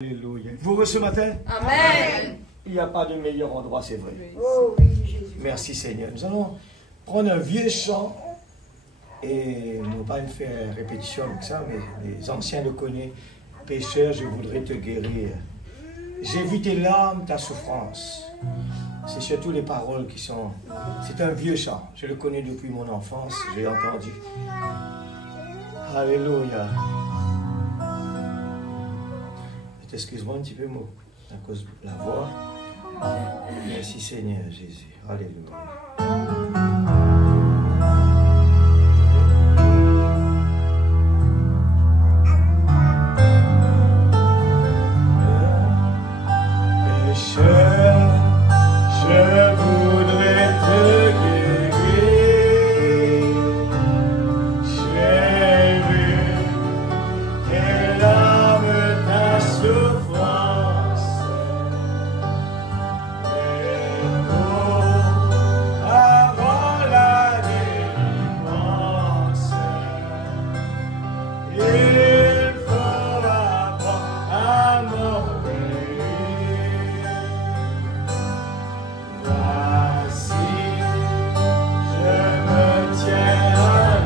Alléluia. Vous recevez ce matin? Amen. Il n'y a pas de meilleur endroit, c'est vrai. Oh oui, Jésus. Merci Seigneur. Nous allons prendre un vieux chant et nous pas faire répétition avec ça, mais les anciens le connaissent. Pécheur, je voudrais te guérir. J'ai vu tes larmes, ta souffrance. C'est surtout les paroles qui sont... C'est un vieux chant. Je le connais depuis mon enfance. J'ai entendu. Alléluia. Excuse-moi un petit peu, mot, à cause de la voix. Merci Seigneur Jésus. Alléluia. Pécheur, je voudrais te guérir. J'ai vu tes larmes, ta souffrance. Et nous, avant la délivrance, il faut apprendre à mourir. Voici, je me tiens à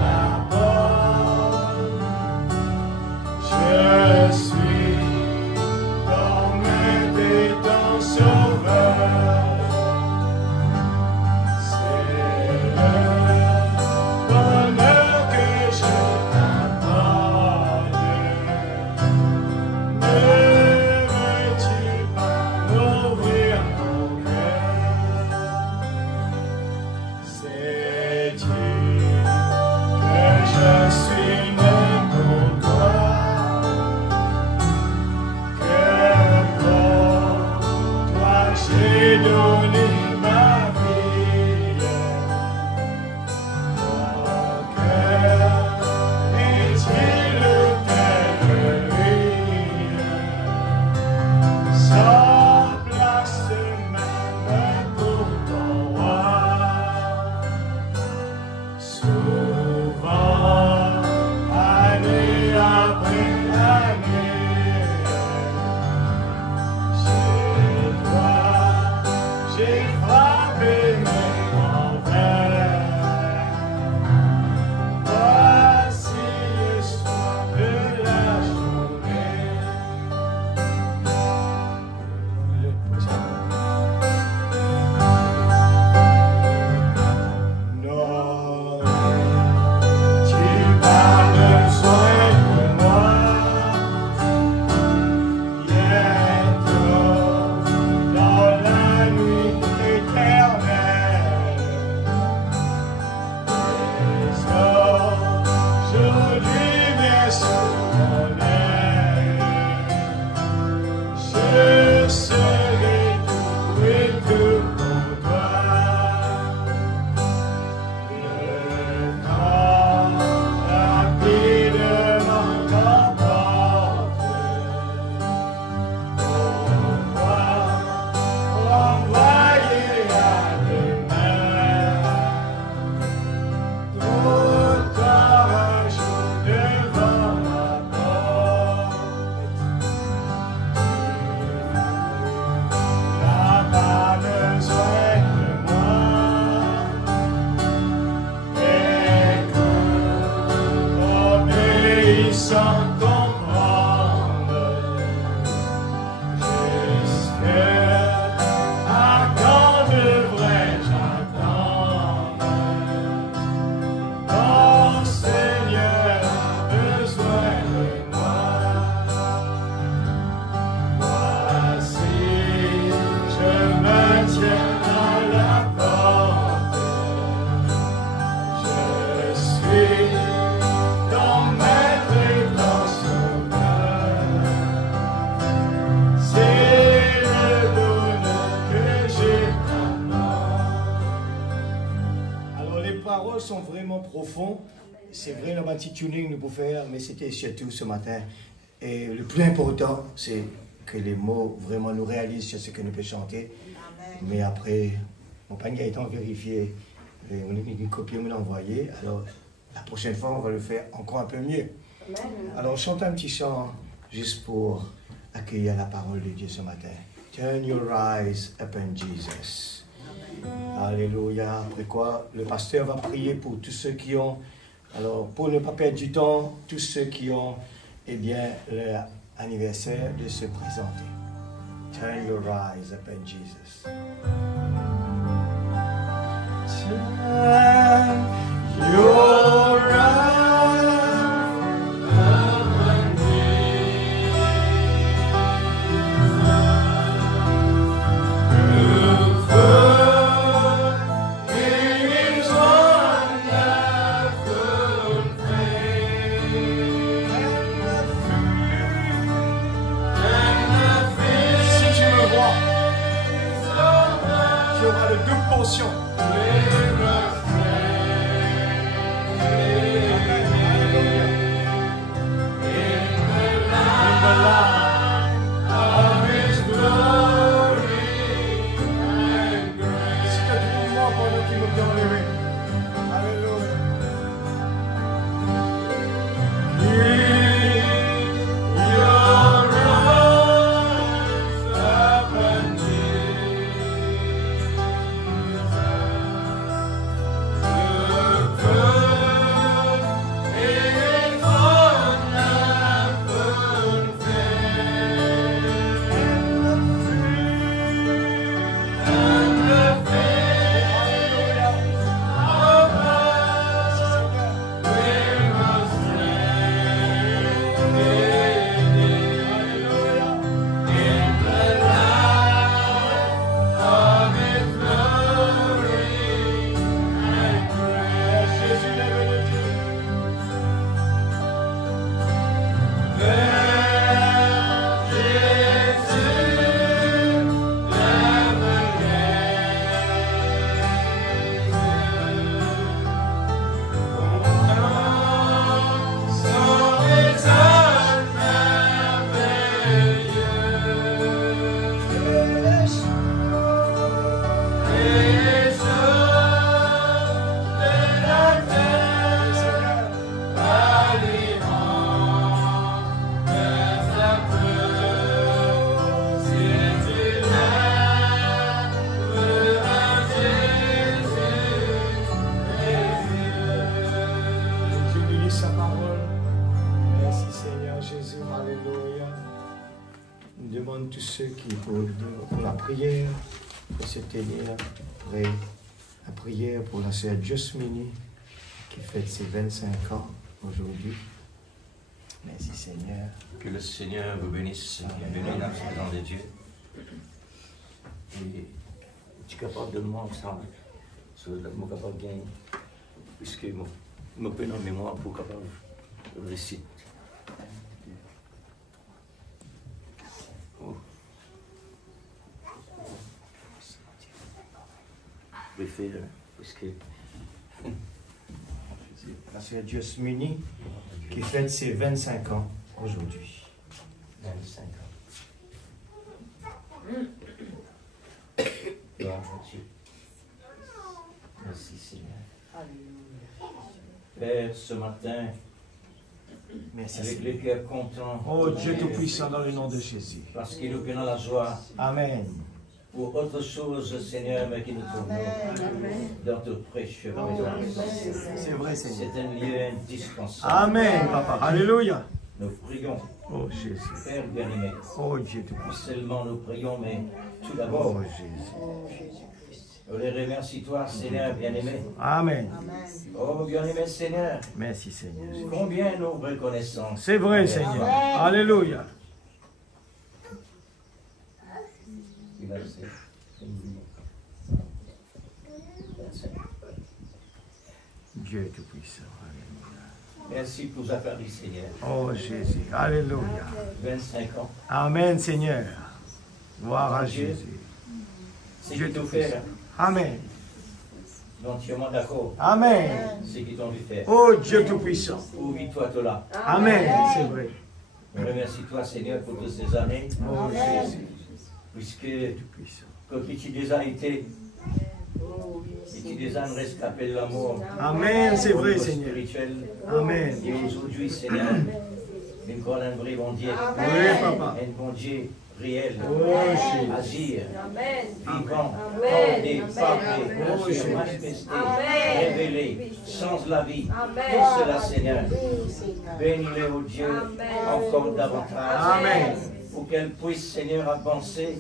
la porte. Je suis ton maître et ton sauveur. C'est le bonheur que je t'apporte. Ne veux-tu pas m'ouvrir mon cœur? Sais-tu que je suis né pour toi? Que pour toi j'ai donné ma vie. Mon cœur est-il pétri? Sans place même pour ton roi. Souvent, année après année, j'ai frappé mes envers. Voici le soir de la journée. Non, tu pas besoin de moi. Bientôt, dans la nuit éternelle, aujourd'hui viens sur mon aile. Je serai tout et tout pour toi. Le temps rapidement t'emporte. Envoyé à demain, trop tard un jour devant ma porte. N'as pas besoin de moi. Écoute, obéissant comprendre. J'espère, à quand devrais-je attendre? Ton Seigneur a besoin de moi. Voici, je me tiens à la porte. Je suis ton maître et ton sauveur. C'est le bonheur que j'ai t'apporte. Alors les paroles sont vraiment profondes. C'est vrai, le petit tuning nous pouvons faire, mais c'était surtout ce matin. Et le plus important, c'est que les mots vraiment nous réalisent sur ce que nous pouvons chanter. Mais après, mon panier étant vérifié, on a une copie, on l'a envoyé. Alors la prochaine fois, on va le faire encore un peu mieux. Alors chante un petit chant juste pour accueillir la parole de Dieu ce matin. Turn your eyes upon Jesus. Alléluia. Après quoi, le pasteur va prier pour tous ceux qui ont, alors pour ne pas perdre du temps, tous ceux qui ont, eh bien, leur anniversaire de se présenter. Turn your eyes upon Jesus. Turn your eyes. Tous ceux qui pour la prière, pour se tenir après la prière pour la sœur Jasmine qui fête ses 25 ans aujourd'hui. Merci Seigneur. Que le Seigneur vous bénisse. Bienvenue dans le nom de Dieu. Et tu es capable de moi ensemble. Je suis capable de gagner. Puisque je me prends en mémoire pour capable de réciter. La sœur Jasmine qui fête ses 25 ans aujourd'hui. 25 ans. Gloire à Dieu. Merci Seigneur. Père, ce matin, merci avec Seigneur. le cœur content. Oh Dieu Tout-Puissant, dans le nom de Jésus. Parce qu'il nous prenons la joie. Amen. Pour autre chose, Seigneur, mais qui nous tournons dans ton précieux présence. C'est vrai, Seigneur. C'est un lieu indispensable. Amen, Papa. Alléluia. Nous prions. Oh Jésus. Père bien-aimé. Oh Dieu Tout-Puissant. Seulement nous prions, mais tout d'abord, Oh Jésus. nous les remercions, toi, Seigneur bien-aimé. Amen. Oh bien-aimé Seigneur. Merci Seigneur. Combien nous reconnaissons. C'est vrai, Seigneur. Alléluia. Dieu Tout-Puissant. Merci pour ta parole, Seigneur. Oh Jésus. Alléluia. 25 ans. Amen, Seigneur. Gloire à Dieu. Jésus. C'est qui t'ont fait. Amen. Entièrement d'accord. Amen. C'est qui t'ont dû faire. Oh Dieu Tout-Puissant. Ouvre-toi, toi là. Amen. C'est vrai. Je remercie toi, Seigneur, pour toutes ces années. Oh Jésus. Puisque Tout-Puissant. quand tu déjà été, et tu déjà nous rescapé de l'amour. Amen, c'est vrai, Seigneur. Spirituel. Amen. Et aujourd'hui, Seigneur, une colomberie, bon Dieu. Amen. Oui, papa. Un bon Dieu réel. Oh, Agir. Amen. Vivant. Amen. Fondé, Amen. parlé, Amen. reçu, manifesté, Amen. révélé. Change la vie. Amen. Pour cela, Seigneur. Oui, Seigneur. Bénis-les, oh Dieu, Amen. encore davantage. Amen. Pour qu'elles puissent, Seigneur, avancer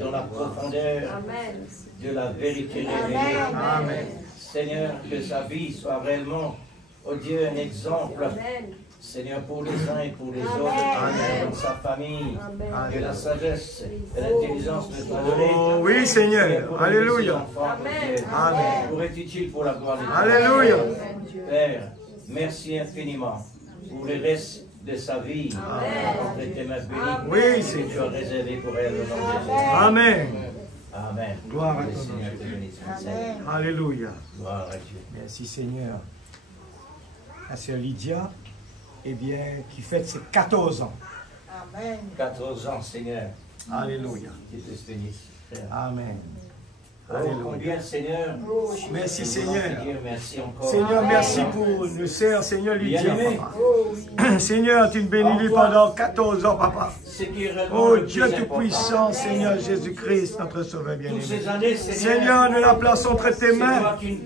dans la profondeur Amen. de la vérité révélée. Amen. Seigneur, que sa vie soit réellement, oh Dieu, un exemple, Amen. Seigneur, pour les uns et pour les autres, Amen. dans sa famille, Amen. de la sagesse et l'intelligence de toi donner. Oh, oui, Seigneur. Pour Alléluia. nos enfants, oh Amen. Dieu. Amen. Pour être utile pour la gloire de Dieu. Alléluia. Père, merci infiniment pour le reste de sa vie. Amen. Entre tes mains bénies. Oui, que Seigneur. tu as réservé pour elle au nom de Jésus. Amen. Amen. Gloire à Que le ton nom. Seigneur te bénisse. Amen. Alléluia. Gloire à Dieu. Merci Seigneur. La sœur Lydia, eh bien, qui fête ses 14 ans. Amen. 14 ans, Seigneur. Alléluia. Que Dieu te bénisse, frère. Amen. Oh, Alléluia. combien, Seigneur. Merci nous Seigneur. voulons te dire merci encore. Seigneur, merci pour nos sœurs, Seigneur Lydia, Bien-aimé. papa. Seigneur, tu nous bénis pendant 14 ans, papa. Ce qui est réellement Oh le Dieu plus important. Tout-Puissant, Seigneur Jésus-Christ, notre Sauveur Toutes bien-aimé. ces années, Seigneur, nous la plaçons entre tes c'est mains. toi qui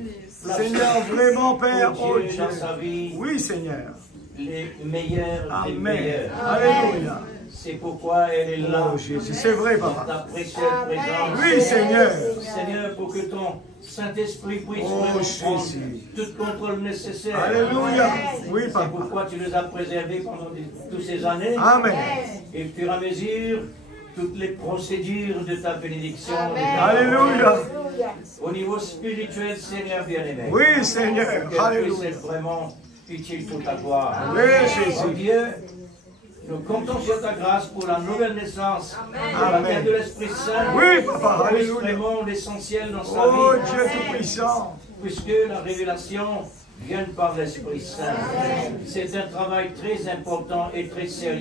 places, Seigneur, vraiment, Père, oh oh Dieu, Dieu. dans sa vie, Oui, Seigneur. les meilleurs des Amen. meilleurs. Alléluia. C'est pourquoi elle est là. Oh Jésus, c'est vrai, Dans papa. ta précieuse présence. Oui, Seigneur. Seigneur, pour que ton Saint-Esprit puisse Oh, vraiment prendre Jésus. tout contrôle nécessaire. Alléluia. Oui, C'est papa. pourquoi tu nous as préservés pendant toutes ces années. Amen. Et au fur et à mesure, toutes les procédures de ta bénédiction. de ta Alléluia. Au niveau spirituel, Seigneur bien-aimé. Oui, Seigneur. Qu'elle puisse Alléluia. être vraiment utile pour ta gloire. Oui, Oh Jésus. Dieu, nous comptons sur ta grâce pour la nouvelle naissance, le Amen. baptême de l'Esprit Saint. Oui, papa. C'est Alléluia. vraiment l'essentiel dans sa Oh vie, Dieu Tout-Puissant. puisque la révélation vient par l'Esprit Saint. C'est un travail très important et très sérieux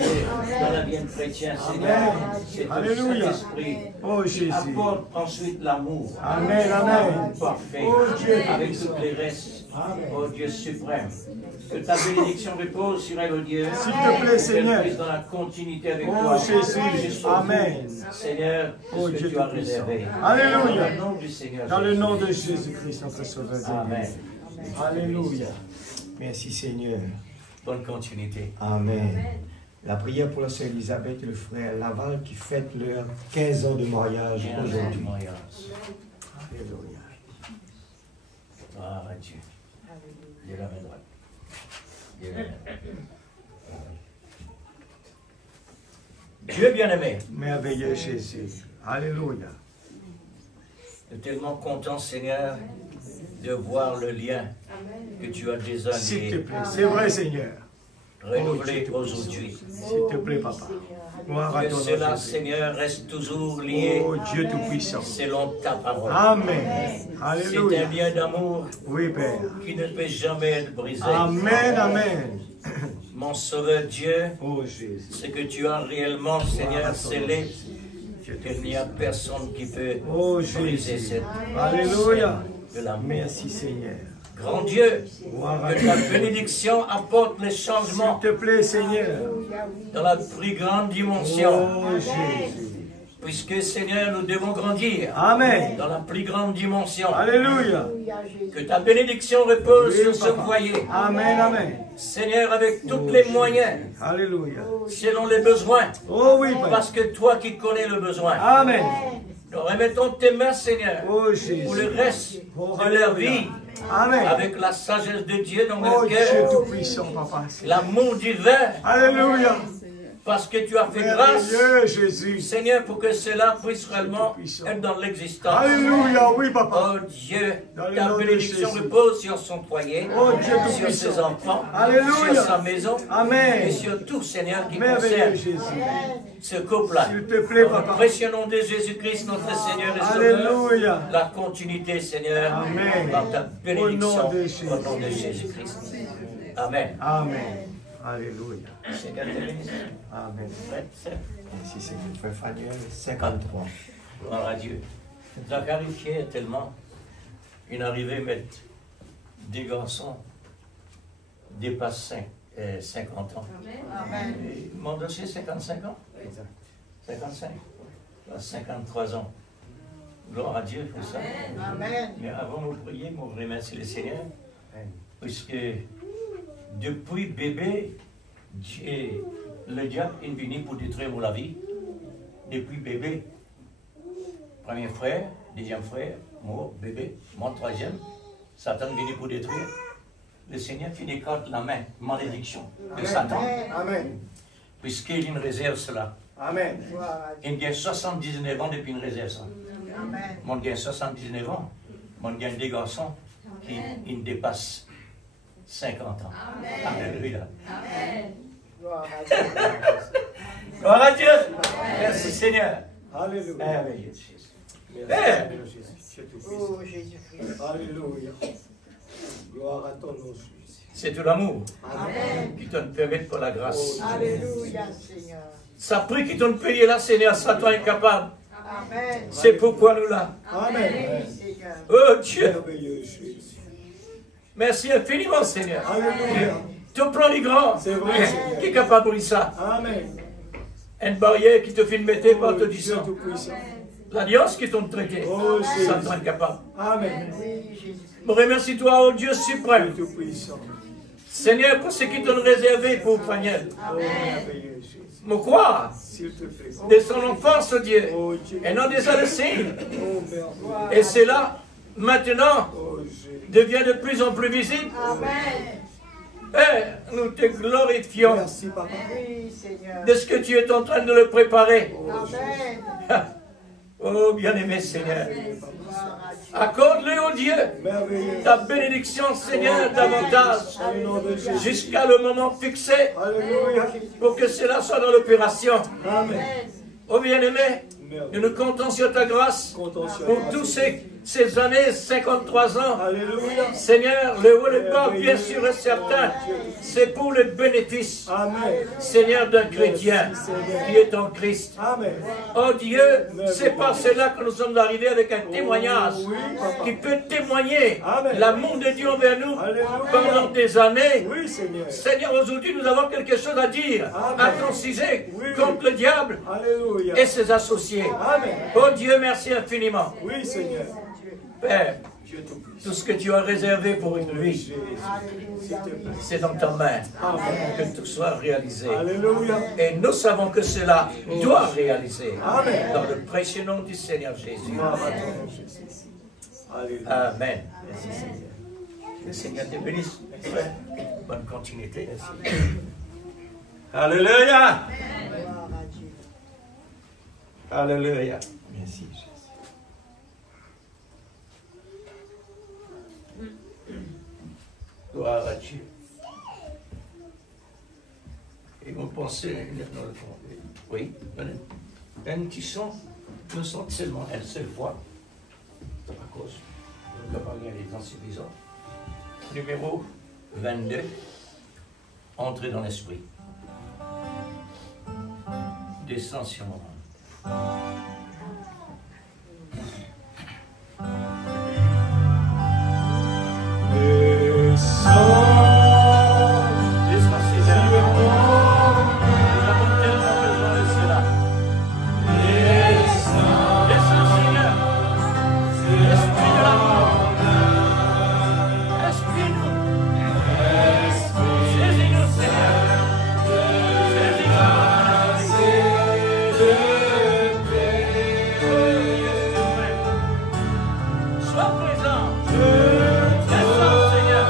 dans la vie chrétienne, Seigneur. C'est le Alléluia. Saint-Esprit Oh qui Jésus. apporte ensuite l'amour. Amen, amen. Parfait, Oh Dieu avec Tout-Puissant. tous les restes. Oh Dieu suprême, que ta bénédiction repose sur elle, oh Dieu. S'il te plaît, Seigneur. Qu'elle puisse dans la continuité avec Oh toi. Jésus. Jusqu'au Amen. bout, Seigneur, Oh ce que Dieu tu as Tout-Puissant. réservé. Alléluia. Dans le nom du Seigneur. Dans le Jésus. nom de Jésus-Christ, notre Sauveur. Amen. Alléluia. Merci Seigneur. Bonne continuité. Amen. La prière pour la sœur Elisabeth et le frère Laval qui fêtent leurs 15 ans de mariage Bien du aujourd'hui. mariage. Alléluia. Gloire à Dieu. Dieu la main droite. Dieu la main droite. Dieu bien-aimé, Merveilleux Jésus. Alléluia. je suis tellement content, Seigneur, de voir le lien que tu as déjà S'il te lié, plaît. C'est vrai Seigneur. renouvelé aujourd'hui. S'il te plaît, papa. Gloire à Que ton nom, cela, Jésus. Seigneur, reste toujours lié Oh Dieu Tout-Puissant. selon ta parole. Amen. C'est un Alléluia. lien d'amour Oui, Père. qui ne peut jamais être brisé. Amen, amen. Mon Sauveur Dieu, Oh Jésus. ce que tu as réellement, Seigneur, scellé, qu'il n'y a personne qui peut Oh briser Jésus. cette Alléluia. de l'amour. Merci Seigneur. Grand Dieu, Gloire à que ta Dieu. bénédiction apporte les S'il changements te plaît, Seigneur. dans la plus grande dimension. Oh Jésus. Puisque, Seigneur, nous devons grandir Amen. dans la plus grande dimension. Alléluia. Que ta bénédiction repose Oui, sur ce papa. foyer. Amen, amen. Seigneur, avec tous les moyens, Alléluia. selon les besoins. Oh oui, Père. Parce que toi qui connais le besoin. Amen. Nous remettons tes mains, Seigneur, Oh Jésus. pour le reste Oh, de leur alléluia. vie, Amen. avec la sagesse de Dieu dans Oh leur Dieu cœur, Tout-Puissant, papa. l'amour divin, Alléluia. parce que tu as fait grâce, Merveilleux Jésus. Seigneur, pour que cela puisse réellement Tout-Puissant. être dans l'existence. Alléluia, oui, papa. Oh Dieu, Dans le ta nom de bénédiction Jésus. repose sur son foyer, Oh Dieu sur Tout-Puissant. ses enfants, Alléluia. sur sa maison, Amen. et sur tout, Seigneur, qui Merveilleux concerne Jésus. ce couple-là. S'il te plaît, Dans le papa. précieux nom de Jésus-Christ, notre Seigneur et Sauveur, Alléluia. la continuité, Seigneur, Amen. par ta bénédiction, Au nom de Jésus. au nom de Jésus-Christ. Amen. Amen. Alléluia. Seigneur, te bénisse. Amen. Prête. Merci Seigneur. Frère Fanuel, 53. Gloire à Dieu. Tu as clarifié tellement une arrivée mettre des garçons, des passants 50 ans. Amen. Et mon dossier, 55 ans? 55. 53 ans. Gloire à Dieu pour ça. Amen. Mais avant de prier, je voudrais remercier le Seigneur. Puisque depuis bébé, le diable est venu pour détruire la vie. Depuis bébé, premier frère, deuxième frère, moi, bébé, mon troisième, Satan est venu pour détruire. Le Seigneur qui écarte la main, malédiction de Satan. Amen. Puisqu'il y a une réserve cela. Amen. Il y a 79 ans depuis une réserve ça. Amen. Mon gars 79 ans, mon gars des garçons qui ils dépassent 50 ans. Alléluia. Gloire à Dieu. Gloire à Dieu. Merci Seigneur. Alléluia. Merveilleux Jésus. Merci, Eh. Jésus-Christ. Oh, Jésus-Christ. Alléluia. Gloire à ton nom, Jésus. C'est tout l'amour Amen. qui te permet pour la grâce. Alléluia, Seigneur. Ça prie qui t'ont payé là, Seigneur, ça toi incapable. Amen. C'est pourquoi nous là. Amen. Oui, Seigneur. Oh Dieu, Merveilleux Jésus. merci infiniment Seigneur. Alléluia. Ton plan est grand. C'est vrai, Seigneur. Qui est capable de ça? Amen. Une barrière qui te fait mettre par te Dieu disant. Tout-Puissant. L'alliance qui t'ont traité. Oh, Jésus. Ça toi incapable. Amen. Oui, Jésus-Christ. Je remercie toi, oh Dieu suprême. Dieu Tout-Puissant. Seigneur, pour ce qui t'ont réservé pour Daniel. Oh, merveilleux Jésus. Me croire S'il te plaît. de son enfance, oh Dieu. Oh, Dieu. Et non des années signes. Oh, merveilleux. Et cela, maintenant, Oh, Jésus. devient de plus en plus visible. Amen. Père, nous te glorifions Merci, Papa. Oui, Seigneur. de ce que tu es en train de le préparer. Amen. Oh, bien-aimé Seigneur. Gloire à Dieu. Accorde-le, oh Dieu, Merveilleux. ta bénédiction, Seigneur, davantage, Dans le nom de Jésus. jusqu'à le moment fixé, Alléluia. pour que cela soit dans l'opération. Amen. Oh bien-aimé, nous Merveilleux. nous comptons sur ta grâce Comptons sur pour toi, tous Seigneur. ces années, 53 ans. Alléluia. Seigneur, le haut le bas, bien sûr et certain, c'est pour le bénéfice, Amen. Seigneur, d'un chrétien qui est en Christ. Amen. Oh Dieu, c'est par cela que nous sommes arrivés avec un témoignage Oui, Papa. qui peut témoigner Amen. l'amour de Dieu envers nous Alléluia. pendant des années. Oui, Seigneur. Seigneur, aujourd'hui, nous avons quelque chose à dire Amen. à ton sujet Oui. contre le diable Alléluia. et ses associés. Amen. Oh Dieu, merci infiniment. Oui, Seigneur. Père, Dieu Tout-Puissant. tout ce que tu as réservé pour lui, Jésus. S'il te plaît. c'est dans ta main. Amen. Que tout soit réalisé. Alléluia. Et nous savons que cela doit réaliser. Amen. Dans le précieux nom du Seigneur Jésus. Gloire à ton nom, Jésus. Alléluia. Amen. Que le Seigneur te bénisse. Frère. Bonne continuité. Alléluia. Gloire à Dieu. Alléluia. Merci, Jésus. Gloire à Dieu. Et vous pensez, oui, un petit son, nous sommes seulement une seule fois, à cause de la parole est insuffisant. Numéro 22, entrer dans l'esprit. Descends sur moi. Descends, Seigneur. Nous avons tellement besoin de cela. Descends, Seigneur. Esprit de l'amour. Esprit-nous. Saisis-nous, Seigneur. Saisis-nous. Sois présent. Descends, Seigneur.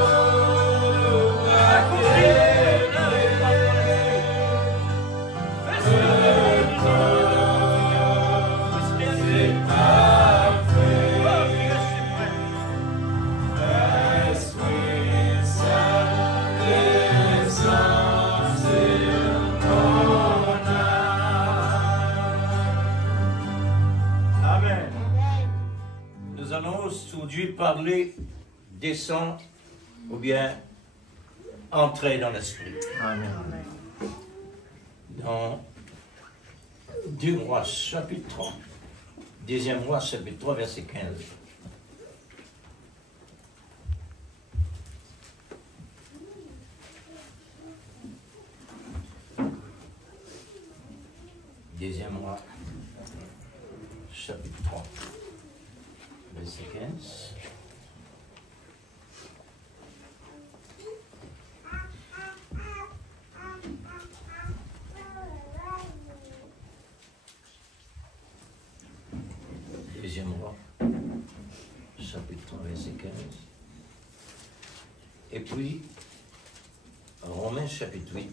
Amen. Nous allons aujourd'hui parler descendre ou bien entrer dans l'esprit. Amen. Dans 2 Rois chapitre 3, 2e Roi chapitre 3 verset 15. Deuxième roi, chapitre 3, verset 15. Deuxième roi, chapitre 3, verset 15. Et puis, Romains, chapitre 8,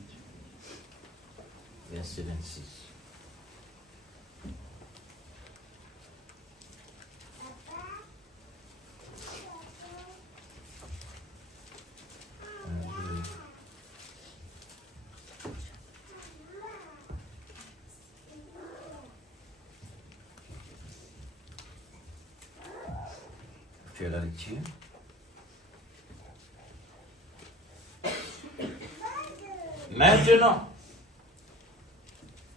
verset 26. Faire la lecture. Maintenant,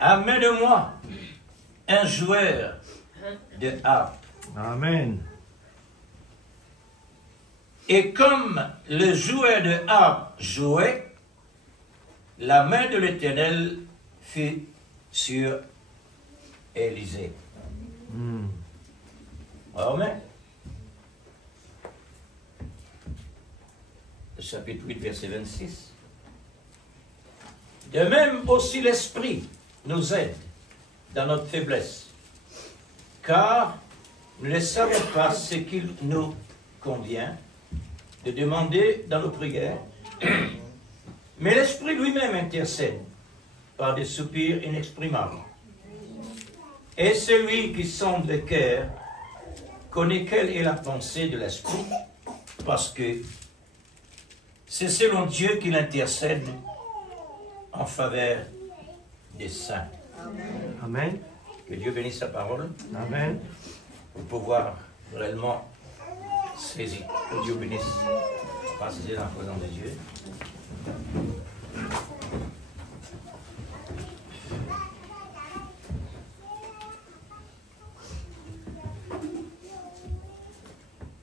amène-moi un joueur de harpe. Amen. Et comme le joueur de harpe jouait, la main de l'Éternel fut sur Élisée. Amen. Chapitre 8, verset 26. De même aussi l'Esprit nous aide dans notre faiblesse, car nous ne savons pas ce qu'il nous convient de demander dans nos prières, mais l'Esprit lui-même intercède par des soupirs inexprimables. Et celui qui sonde le cœur connaît quelle est la pensée de l'Esprit, parce que c'est selon Dieu qu'il intercède en faveur des saints. Amen. Amen. Que Dieu bénisse sa parole Amen. pour pouvoir réellement saisir. Que Dieu bénisse. Passer dans la présence de Dieu.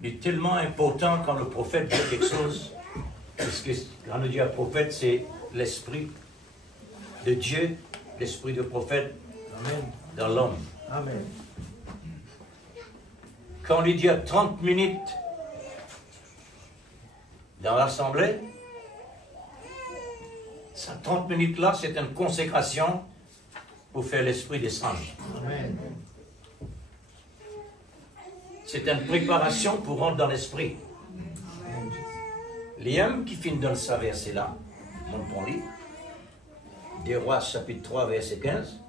Il est tellement important quand le prophète dit quelque chose, parce que quand on dit un prophète, c'est l'esprit de Dieu, l'esprit de prophète dans l'homme. Amen. Quand on lui dit 30 minutes dans l'assemblée, ces 30 minutes-là, c'est une consécration pour faire l'esprit descendre. Amen. C'est une préparation pour rentrer dans l'esprit. Liam qui finit dans ce verset-là, mon bon livre, des Rois, chapitre 3, verset 15,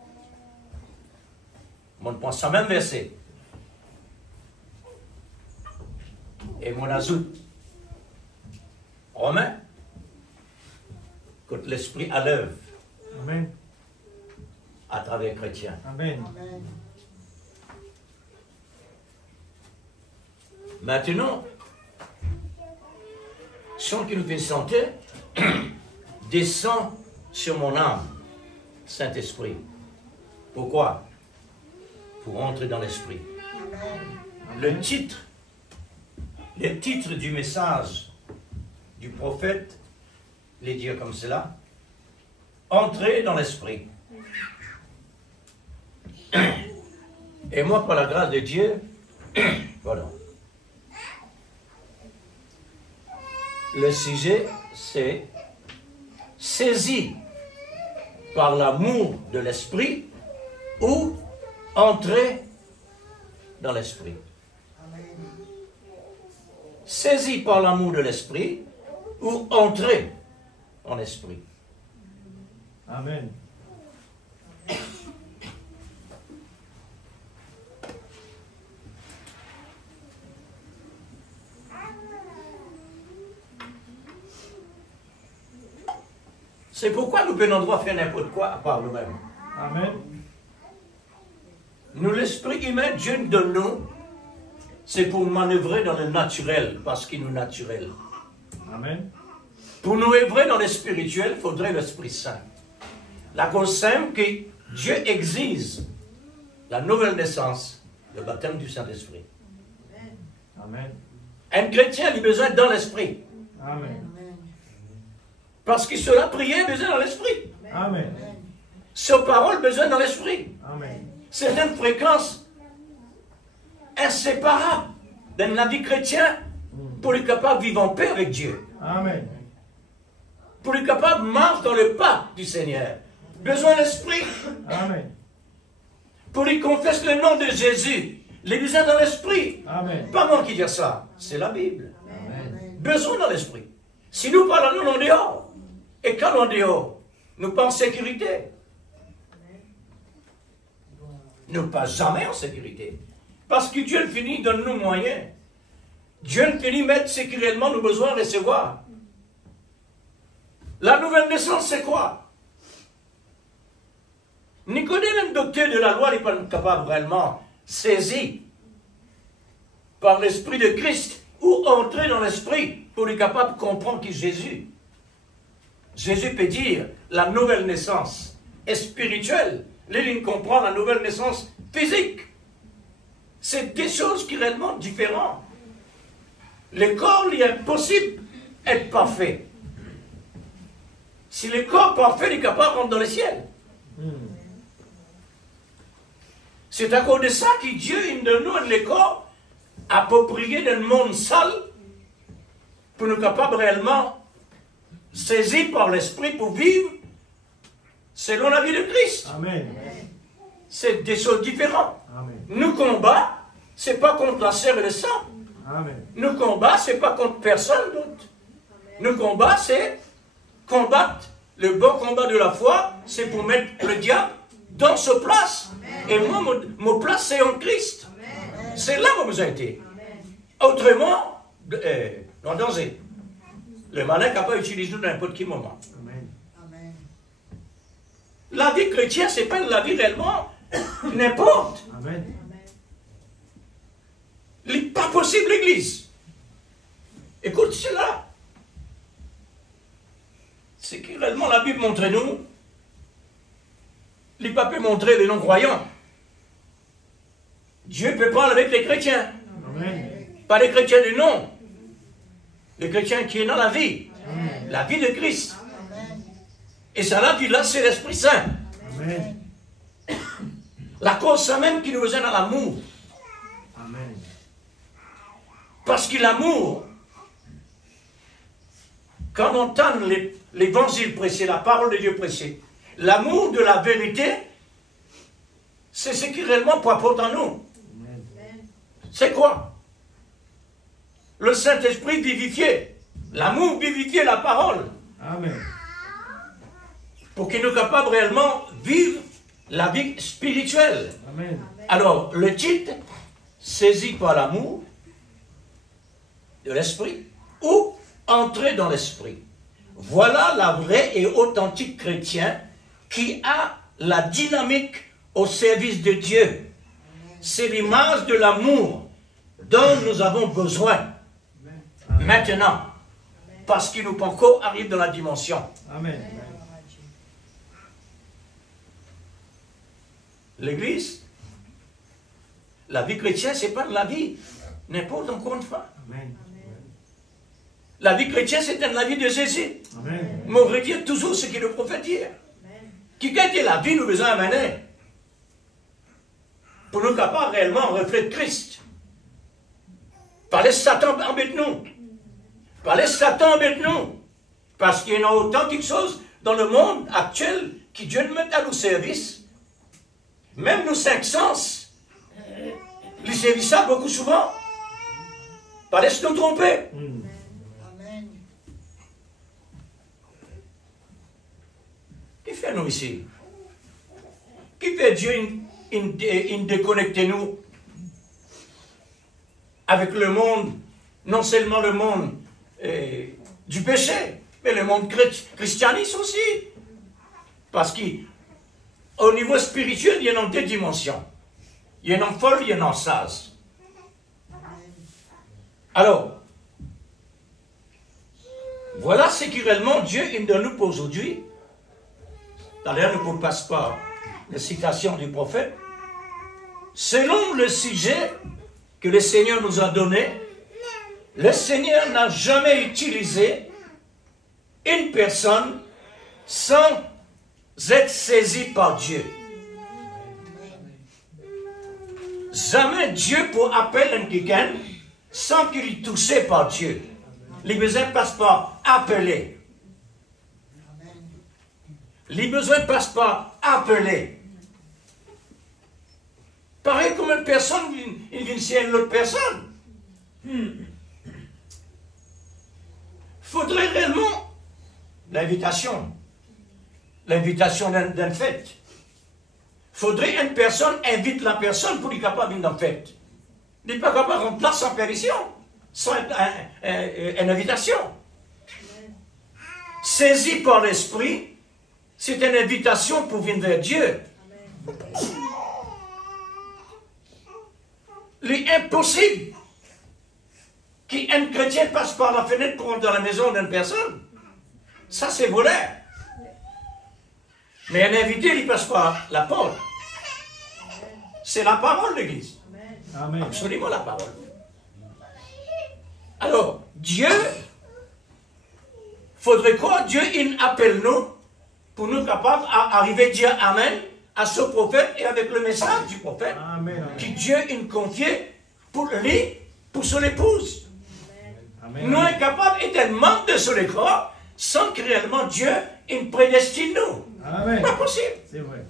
mon prend ce même verset. Et mon ajoute, Romain, quand l'esprit à l'œuvre Amen. à travers chrétiens. Amen. Amen. Maintenant, son qui nous fait sentir descend sur mon âme, Saint-Esprit. Pourquoi? Pour entrer dans l'esprit. Le titre du message du prophète, les dire comme cela, entrer dans l'esprit. Et moi, par la grâce de Dieu, voilà. Le sujet, c'est saisi par l'amour de l'esprit ou entrer dans l'esprit. Saisi par l'amour de l'esprit ou entrer en esprit. Amen. C'est pourquoi nous pouvons droit faire n'importe quoi à part nous-mêmes. Amen. Nous, l'esprit humain, Dieu nous donne nous, c'est pour manœuvrer dans le naturel, parce qu'il nous est naturel. Amen. Pour nous œuvrer dans le spirituel, il faudrait l'Esprit Saint. La cause simple que Dieu exige la nouvelle naissance, le baptême du Saint-Esprit. Amen. Un chrétien a besoin dans l'esprit. Amen. Parce que cela prier, besoin dans l'esprit. Amen. Sa parole, besoin dans l'esprit. Amen. C'est une fréquence inséparable dans la vie chrétienne pour être capable de vivre en paix avec Dieu. Amen. Pour être capable de marcher dans le pas du Seigneur. Besoin d'esprit. Amen. Pour lui confesser le nom de Jésus. L'Église est dans l'esprit. Amen. Pas moi qui dis ça. C'est la Bible. Amen. Besoin dans l'esprit. Si nous parlons en dehors, et quand en dehors, nous pas en sécurité. Nous pas jamais en sécurité. Parce que Dieu finit donne nous moyens. Dieu finit mettre ce que réellement nous besoin de recevoir. La nouvelle naissance, c'est quoi? Nicodème, docteur de la loi, n'est pas capable réellement saisi par l'Esprit de Christ ou entrer dans l'Esprit pour être capable de comprendre qui est Jésus. Jésus peut dire la nouvelle naissance est spirituelle. Les comprend la nouvelle naissance physique. C'est des choses qui sont réellement différentes. Le corps, il est impossible d'être parfait. Si le corps parfait est capable de rentrer dans le ciel. C'est à cause de ça que Dieu nous donne le corps approprié d'un monde sale pour nous capables réellement saisis par l'esprit pour vivre selon la vie de Christ. Amen. C'est des choses différentes. Amen. Nous combat, ce n'est pas contre la chair et le sang. Amen. Nous combat, ce n'est pas contre personne d'autre. Nous combat, c'est combattre le bon combat de la foi, c'est pour mettre le diable dans sa place. Et moi, mon place, c'est en Christ. C'est là où vous avez été. Autrement, en danger. Le malin n'a pas utilisé nous n'importe quel moment. Amen. La vie chrétienne, ce n'est pas la vie réellement n'importe. Amen. Il n'est pas possible l'église. Écoute cela. C'est que réellement la Bible montre nous. Il ne peut pas montrer les non-croyants. Dieu peut parler avec les chrétiens. Amen. Pas les chrétiens du nom. Les chrétiens qui sont dans la vie. Amen. La vie de Christ. Et ça là, puis là, c'est l'Esprit Saint. Amen. La cause, c'est même qui nous besoin dans l'amour. Amen. Parce que l'amour, quand on entend l'évangile prêché, la parole de Dieu prêchée, l'amour de la vérité, c'est ce qui réellement apporte en nous. C'est quoi? Le Saint-Esprit vivifié. L'amour vivifié la parole. Amen. Pour qu'il nous capable réellement vivre la vie spirituelle. Amen. Alors, le titre, saisi par l'amour de l'esprit, ou entrer dans l'esprit. Voilà la vraie et authentique chrétien qui a la dynamique au service de Dieu. C'est l'image de l'amour dont nous avons besoin maintenant, parce qu'il nous encore arrive dans la dimension. Amen. L'Église, la vie chrétienne, ce n'est pas la vie n'importe encore une fois. Amen. La vie chrétienne, c'est la vie de Jésus. Amen. Mais on redire toujours ce que le prophète dit. Qui a été la vie, nous besoin amener pour nous capables réellement refléter Christ. Parler Satan embête nous. Parler Satan embête nous. Parce qu'il y a autant de choses dans le monde actuel qui Dieu nous met à nos services. Même nos cinq sens. Les services ça beaucoup souvent. Pas laisse-nous tromper. Qui fait nous ici? Qui fait Dieu déconnecter nous avec le monde, non seulement le monde du péché, mais le monde christianisme aussi. Parce qu'au niveau spirituel, il y en a deux dimensions. Il y en a folle, il y en a sage. Alors, voilà ce que réellement Dieu nous donne pour aujourd'hui. D'ailleurs, ne vous passe pas la citation du prophète. Selon le sujet que le Seigneur nous a donné, le Seigneur n'a jamais utilisé une personne sans être saisi par Dieu. jamais Dieu pour appeler quelqu'un sans qu'il est touché par Dieu. Les besoins passent par appeler. Les besoins passent par appeler. Pareil comme une personne, il vient chez une autre personne. Faudrait réellement l'invitation d'une fête. Faudrait une personne invite la personne pour être capable d'une fête. Il n'est pas capable de remplacer sans permission, sans une invitation. Saisi par l'esprit, c'est une invitation pour venir vers Dieu. L'impossible qu'un chrétien passe par la fenêtre pour entrer dans la maison d'une personne. Ça, c'est voleur. Mais un invité, il passe par la porte. C'est la parole de l'Église. Absolument la parole. Alors, Dieu, faudrait quoi? Dieu, il appelle nous pour nous capables d'arriver à dire Amen à ce prophète et avec le message du prophète que Dieu il confié pour lui, pour son épouse. Nous sommes capables d'être membre de son écran sans que réellement Dieu il prédestine nous. Amen. Pas possible. C'est vrai.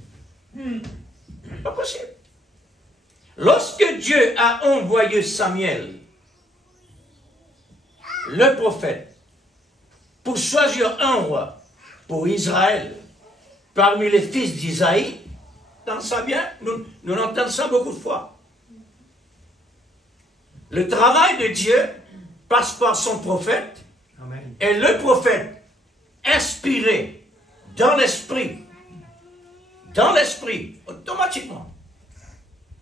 Pas possible. Lorsque Dieu a envoyé Samuel, le prophète, pour choisir un roi pour Israël, parmi les fils d'Isaïe, dans ça bien, nous entendons ça beaucoup de fois. Le travail de Dieu passe par son prophète, Amen. et le prophète, inspiré dans l'esprit, automatiquement.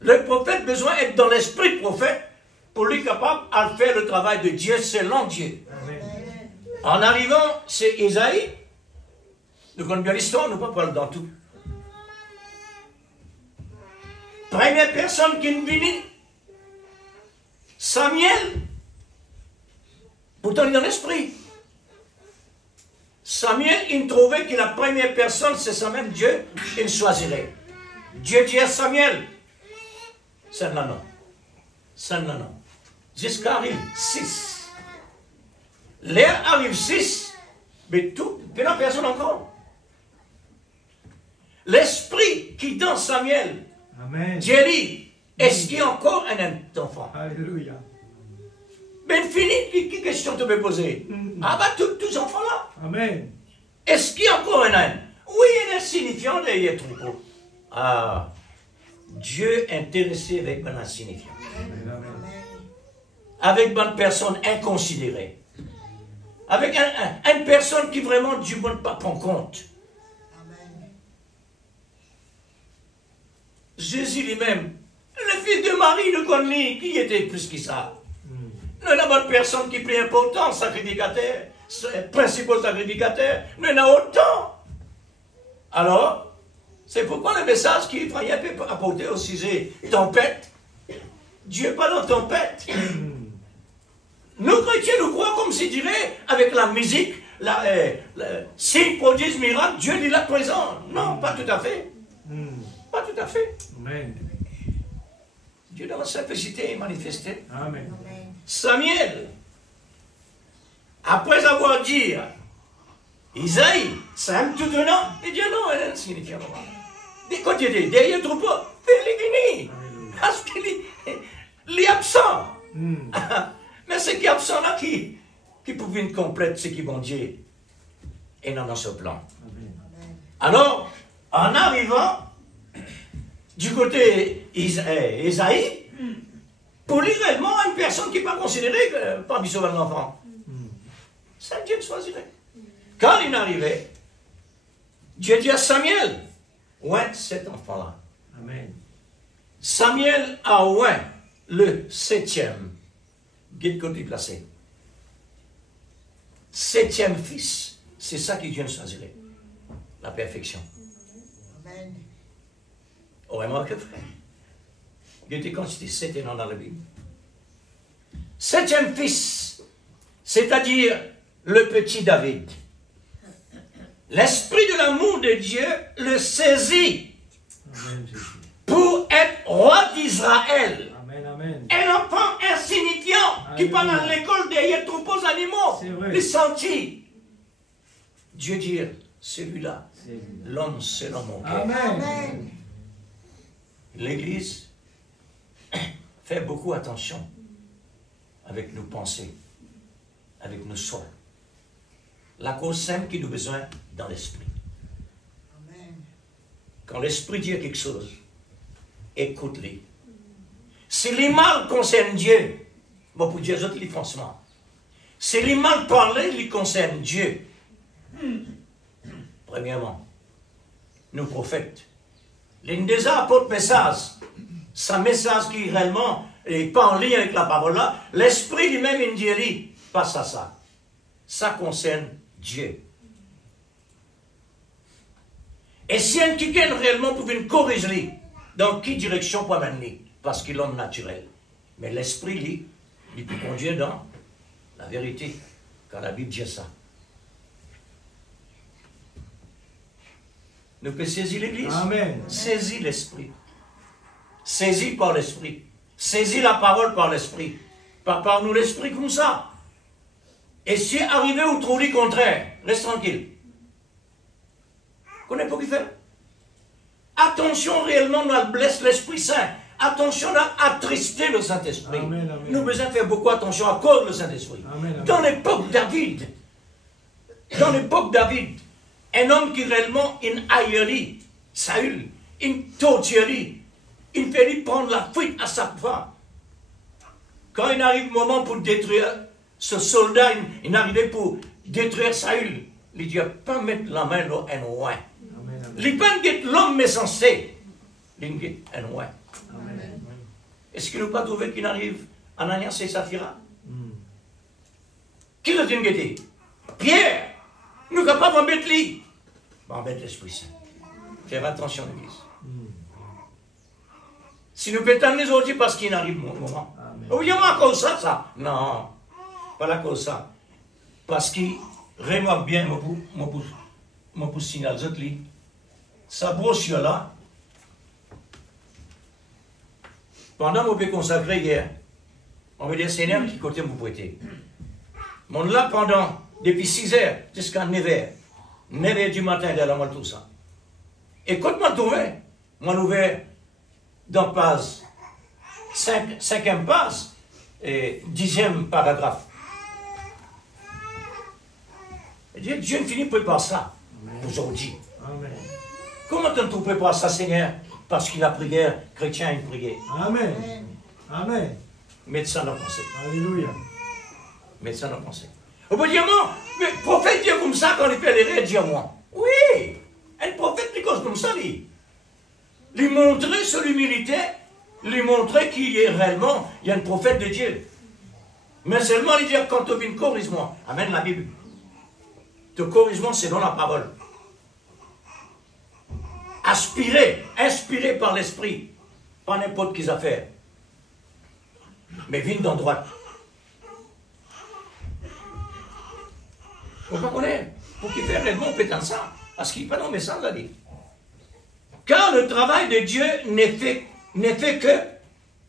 Le prophète a besoin d'être dans l'esprit de prophète pour lui capable de faire le travail de Dieu selon Dieu. Amen. En arrivant chez Isaïe, nous connaissons bien l'histoire, nous ne pouvons pas parler dans tout. Première personne qui est venue, Samuel, pourtant il est dans l'esprit. Samuel, il trouvait que la première personne, c'est Samuel, Dieu, il choisirait. Dieu dit à Samuel, c'est non. Jusqu'à arrive 6. L'air arrive 6, mais tout, il n'y a personne encore. L'esprit qui dans Samuel, Amen. Dieu dit, est-ce qu'il y a encore un enfant? Alléluia. Ben fini, quelle question tu peux poser? Ah bah tous les enfants là. Amen. Est-ce qu'il y a encore un âne? Oui, il est insignifiant derrière troupeau. Ah, Dieu est intéressé avec un insignifiant. Amen. Avec une personne inconsidérée. Avec une personne qui vraiment Dieu ne pas prendre compte. Jésus lui-même, le fils de Marie de Conny, qui était plus que ça? Nous avons une personne qui est plus importante, sacrificateur, principal sacrificateur, nous en avons autant. Alors, c'est pourquoi le message qu'Ephraïm peut apporter au sujet tempête, Dieu n'est pas dans tempête. Nous, chrétiens, nous croyons comme s'il dirait, avec la musique, signe, prodiges, miracle, Dieu est là présent. Non, pas tout à fait. Pas tout à fait. Amen. Dieu dans la simplicité est manifesté. Amen. Samuel, après avoir dit Isaïe, ça aime tout donnant, il dit non, elle est insignifiante. Quand il dit derrière le troupeau, il est fini. Parce qu'il est absent. Mais ce qui est absent là, qui pouvait complète ce qui bon Dieu est dans ce plan. Alors, en arrivant du côté Isaïe, pour lui réellement une personne qui n'est pas considérée parmi ses enfants, c'est Dieu qui choisirait. Quand il est arrivé, Dieu dit à Samuel, ouais, cet enfant-là. Amen. Samuel a ouais le 7e. Guide côté placé. 7e fils. C'est ça que Dieu choisirait. La perfection. Amen. Vraiment que frère. Il était constitué 7 ans dans la Bible. 7e fils, c'est-à-dire le petit David. L'esprit de l'amour de Dieu le saisit Amen, Jésus. pour être roi d'Israël. Amen, amen. Un enfant insignifiant qui parle à l'école derrière troupeaux animaux. Les sentiers. Dieu dit, celui-là, l'homme selon mon cœur. Amen. L'Église fait beaucoup attention avec nos pensées, avec nos soins. La cause simple qui nous a besoin dans l'esprit. Quand l'esprit dit quelque chose, écoute-les. Si les mal concernent Dieu, bon pour dire autres, franchement, si les mal parlés, ils concernent Dieu. Premièrement, nos prophètes, l'un des apôtres message, ce message qui réellement n'est pas en lien avec la parole là, l'esprit lui-même il dit, passe à ça. Ça concerne Dieu. Et si un qui gagne réellement pour venir corriger, dans quelle direction pour amener? Parce qu'il est l'homme naturel. Mais l'esprit, lui, il peut conduire dans la vérité, quand la Bible dit ça. Nous pouvons saisir l'Église. Amen. Saisis l'Esprit. Saisis par l'Esprit. Saisis la parole par l'Esprit. Par nous l'Esprit comme ça. Et si arrivé ou trouvé le contraire, reste tranquille. Connais pas ce qu'il fait? Attention réellement, on blesse l'Esprit Saint. Attention à attrister le Saint-Esprit. Nous avons besoin de faire beaucoup attention à cause du Saint-Esprit. Dans l'époque David, un homme qui réellement haïrit Saül, il torture, il fait lui prendre la fuite à chaque fois. Quand il arrive le moment pour détruire ce soldat, il arrivait pour détruire Saül. Il dit, pas mettre la main dans un roi. Il pas mettre l'homme mais censé. Il dit, un roi. Est-ce qu'il n'a pas trouvé qu'il arrive Ananias et Saphira? Qui l'a dit? Pierre, nous ne sommes pas embêter lui. Embête l'Esprit Saint. Faire attention, l'Église. Si nous pétons les autres parce qu'il arrive mon moment. Vous dites, à cause de ça? Non, pas la cause de ça. Parce qu'il remarque bien mon pouce signal, sa brochure là, pendant que je peux consacrer hier, on veut dire Seigneur qui côté vous prêtez. Mon là pendant, depuis 6 heures jusqu'à 9 heures. 9 heures du matin, derrière moi tout ça. Et quand je trouvé, moi ouvert dans page, 5e page, et 10e paragraphe. Et Dieu ne finit pas par ça, aujourd'hui. Comment tu prépares ça, Seigneur? Parce que la prière, chrétien, une prière. Amen. Amen. Médecin dans pensée. Alléluia. Médecin dans pensée. Au bout d'un moment, mais le prophète dit comme ça quand il fait les rêves, dit à moi. Oui, un prophète dit comme ça, lui montrer sur l'humilité, lui montrer qu'il y a réellement, il y a un prophète de Dieu. Mais seulement il dit quand tu viens corrige-moi. Amen la Bible. Te corrige-moi selon la parole. Inspiré par l'esprit, pas n'importe quelle affaire. Mais viens dans droite. On ne connaît pas. Pour qu'il fasse réellement pétant ça. Parce qu'il n'y a pas de message là dit. Car le travail de Dieu n'est fait que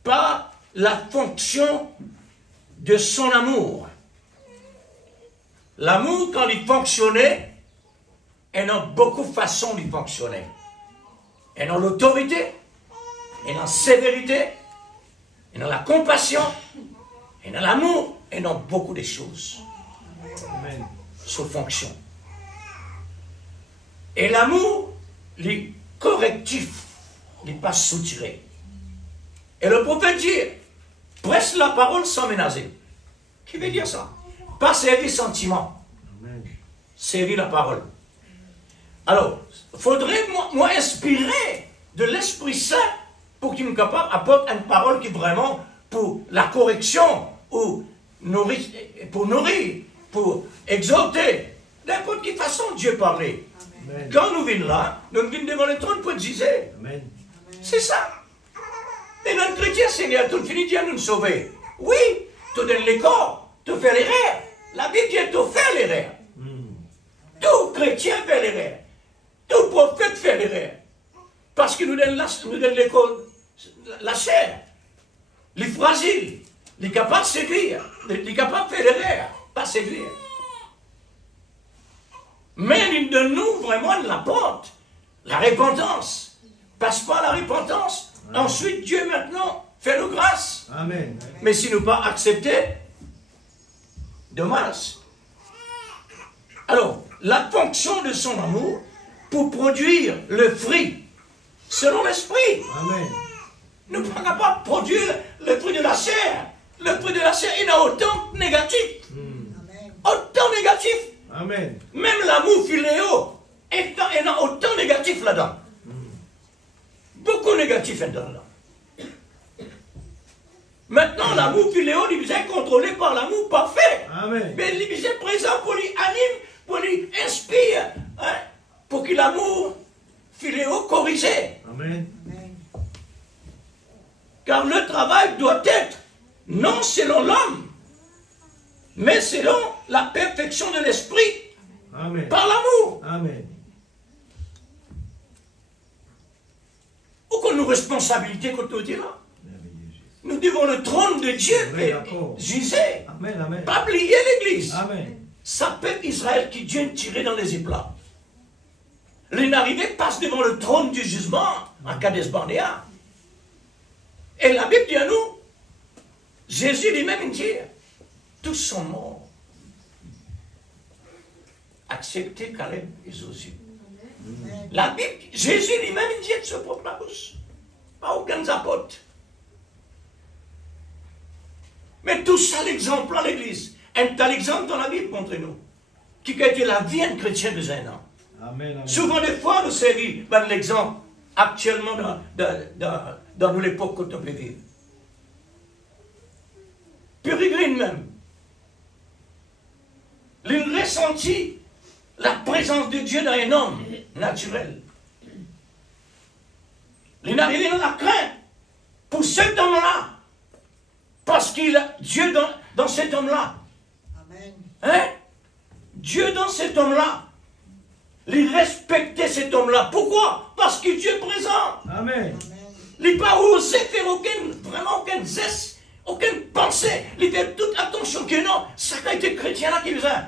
par la fonction de son amour. L'amour, quand il fonctionnait, il y a beaucoup de façons de fonctionner. Il y a l'autorité, il y a la sévérité, il y a la compassion, il y a l'amour, il y a beaucoup de choses. Amen. Sous fonction. Et l'amour, les correctifs, n'est pas soutiré. Et le prophète dit, presse la parole sans ménager. Qui veut dire ça? Pas servir sentiment. Servir la parole. Alors, il faudrait moi inspirer de l'Esprit Saint pour qu'il me capable apporter une parole qui vraiment pour la correction ou pour nourrir, pour exhorter. N'importe quelle façon Dieu parlait. Amen. Quand nous venons là, nous venons devant le trône pour Jésus. C'est ça. Et notre chrétien, Seigneur, tout finit Dieu nous sauver. Oui, tu donnes les corps, tu fais l'erreur. La Bible dit tu fais l'erreur. Tout chrétien fait l'erreur. Tout prophète fait l'erreur. Parce qu'il nous donne la chair. Les fragiles. Les capables de séduire. Les capables de faire l'erreur. Pas séduire. Mais il donne nous vraiment la porte. La repentance. Passe par la repentance. Amen. Ensuite, Dieu maintenant fait nous grâce. Amen. Mais si nous pas accepté, dommage. Alors, la fonction de son amour pour produire le fruit selon l'esprit. Amen. Nous ne pouvons pas produire le fruit de la chair. Le fruit de la chair, il y a autant de négatifs. Autant de négatifs. Amen. Même l'amour philéo, il y a autant de négatifs là-dedans. Beaucoup de négatifs là-dedans. Maintenant, l'amour philéo, il est contrôlé par l'amour parfait. Amen. Mais il est présent pour lui animer, pour lui inspire, hein, pour que l'amour philéo corrige. Amen. Car le travail doit être non selon l'homme, mais selon la perfection de l'esprit. Amen. Par l'amour. Amen. Où qu'on nous responsabilité quand on dit là? Nous devons le trône de Dieu juger. Amen. Amen. Pas oublier l'église. Amen. Ça peuple Israël qui Dieu tiré dans les éplats. L'inarrivé passe devant le trône du jugement en Kadesh Barnéa. Et la Bible dit à nous, Jésus lui-même dit, tous sont morts. Acceptez Caleb et Josué. La Bible, Jésus lui-même dit de ce propre la bouche. Pas aucun apôtre. Mais tout ça, l'exemple à l'église. Un tel exemple dans la Bible contre nous. Qui a été la vie d'un chrétien de un an. Amen. Amen. Souvent, des fois, nous servir par l'exemple actuellement dans l'époque que nous vivons. Pérégrine même. Il ressentit la présence de Dieu dans un homme naturel. Il est arrivé dans la crainte pour cet homme-là. Parce qu'il a Dieu dans cet homme-là. Amen. Hein? Dieu dans cet homme-là. Il respectait cet homme-là. Pourquoi? Parce que Dieu est présent. Amen. Il n'a pas osé faire aucun geste, aucune pensée. Il fait toute attention que non. Ça a été chrétien là qui a besoin.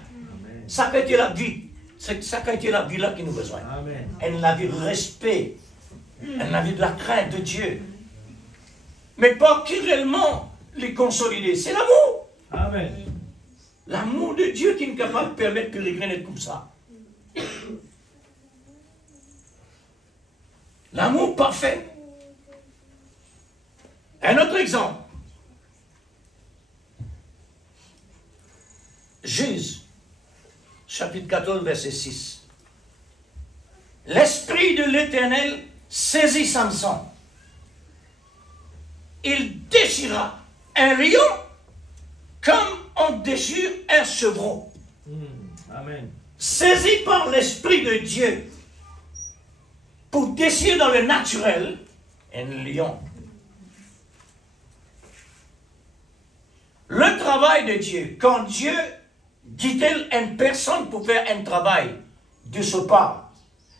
Ça a été la vie. C'est ça a été la vie là qui nous a besoin. Amen. Elle avait le respect. Elle avait de la crainte de Dieu. Mais pas qui réellement les consolider. C'est l'amour. Amen. L'amour de Dieu qui est capable de permettre que les grains d'être comme ça. L'amour parfait. Un autre exemple. Juge, chapitre 14, verset 6. L'Esprit de l'Éternel saisit Samson. Il déchira un lion comme on déchire un chevreau. Amen. Saisi par l'Esprit de Dieu pour déchirer dans le naturel un lion. Le travail de Dieu, quand Dieu dit-il à une personne pour faire un travail de ce pas,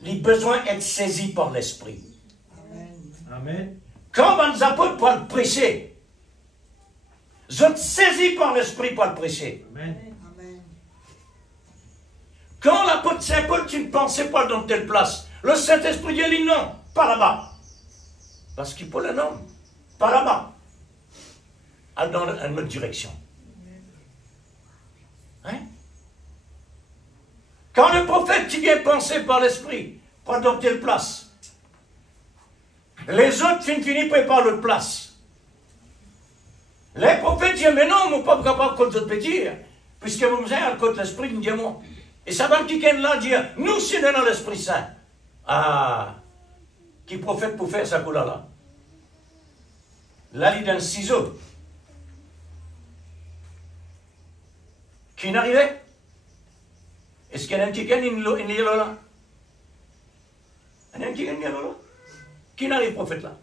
il a besoin d'être saisi par l'Esprit. Amen. Quand les apôtres pour le prêcher, ils sont saisis par l'Esprit pour le prêcher. Amen. Quand l'apôtre Saint-Paul, tu ne pensais pas dans telle place, le Saint-Esprit dit non, pas là-bas. Parce qu'il peut le nom, pas là-bas. Allez dans une autre direction. Hein? Quand le prophète qui vient penser par l'Esprit, pas dans telle place, les autres finissent par l'autre place. Les prophètes disent, mais non, on n'est pas capable de te dire, puisque vous me avez contre l'Esprit, nous disons, et ça va qui là dire, nous sommes dans l'Esprit Saint. Ah, qui prophète pour faire ça là? Là, il y a un ciseau. Qui n'arrivait? Est-ce qu'il y a un petit là? Un petit là? Qui n'arrive, prophète là?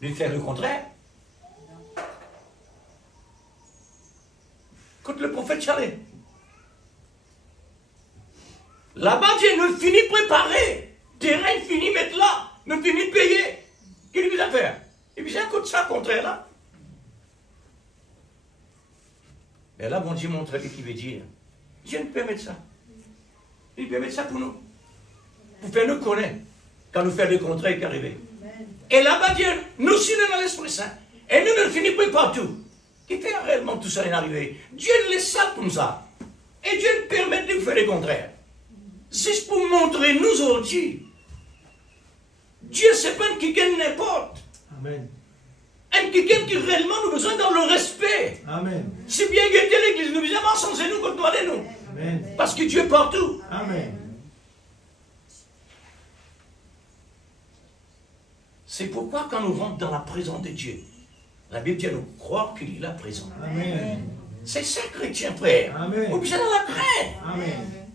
de faire le contraire. Quand le prophète Charles, là-bas, Dieu nous finit préparer. Terrain fini mettre là. Nous finit payer. Qu'est-ce qu'il va faire? Et puis, j'ai un coup de ça contraire là. Mais là, bon Dieu montre ce qu'il veut dire. Dieu nous permet ça. Il permet ça pour nous. Pour faire nous connaître. Quand nous faisons le contraire qui est arrivé. Et là-bas, Dieu nous suit dans l'Esprit Saint. Et nous ne finissons pas partout. Qui fait réellement tout ça est arrivé? Dieu laisse ça comme ça. Et Dieu nous permet de faire le contraire. C'est pour montrer nous aujourd'hui. Dieu, c'est pas un quelqu'un n'importe. Amen. Un quelqu'un qui réellement nous besoin dans le respect. Amen. Si bien que l'église, nous besoin sans nous quand nous allons. Amen. Parce que Dieu est partout. Amen. C'est pourquoi quand nous rentrons dans la présence de Dieu, la Bible dit à nous croire qu'il est là présent. Amen. C'est ça, chrétien, frère. Amen. Obligé dans la crainte. Amen.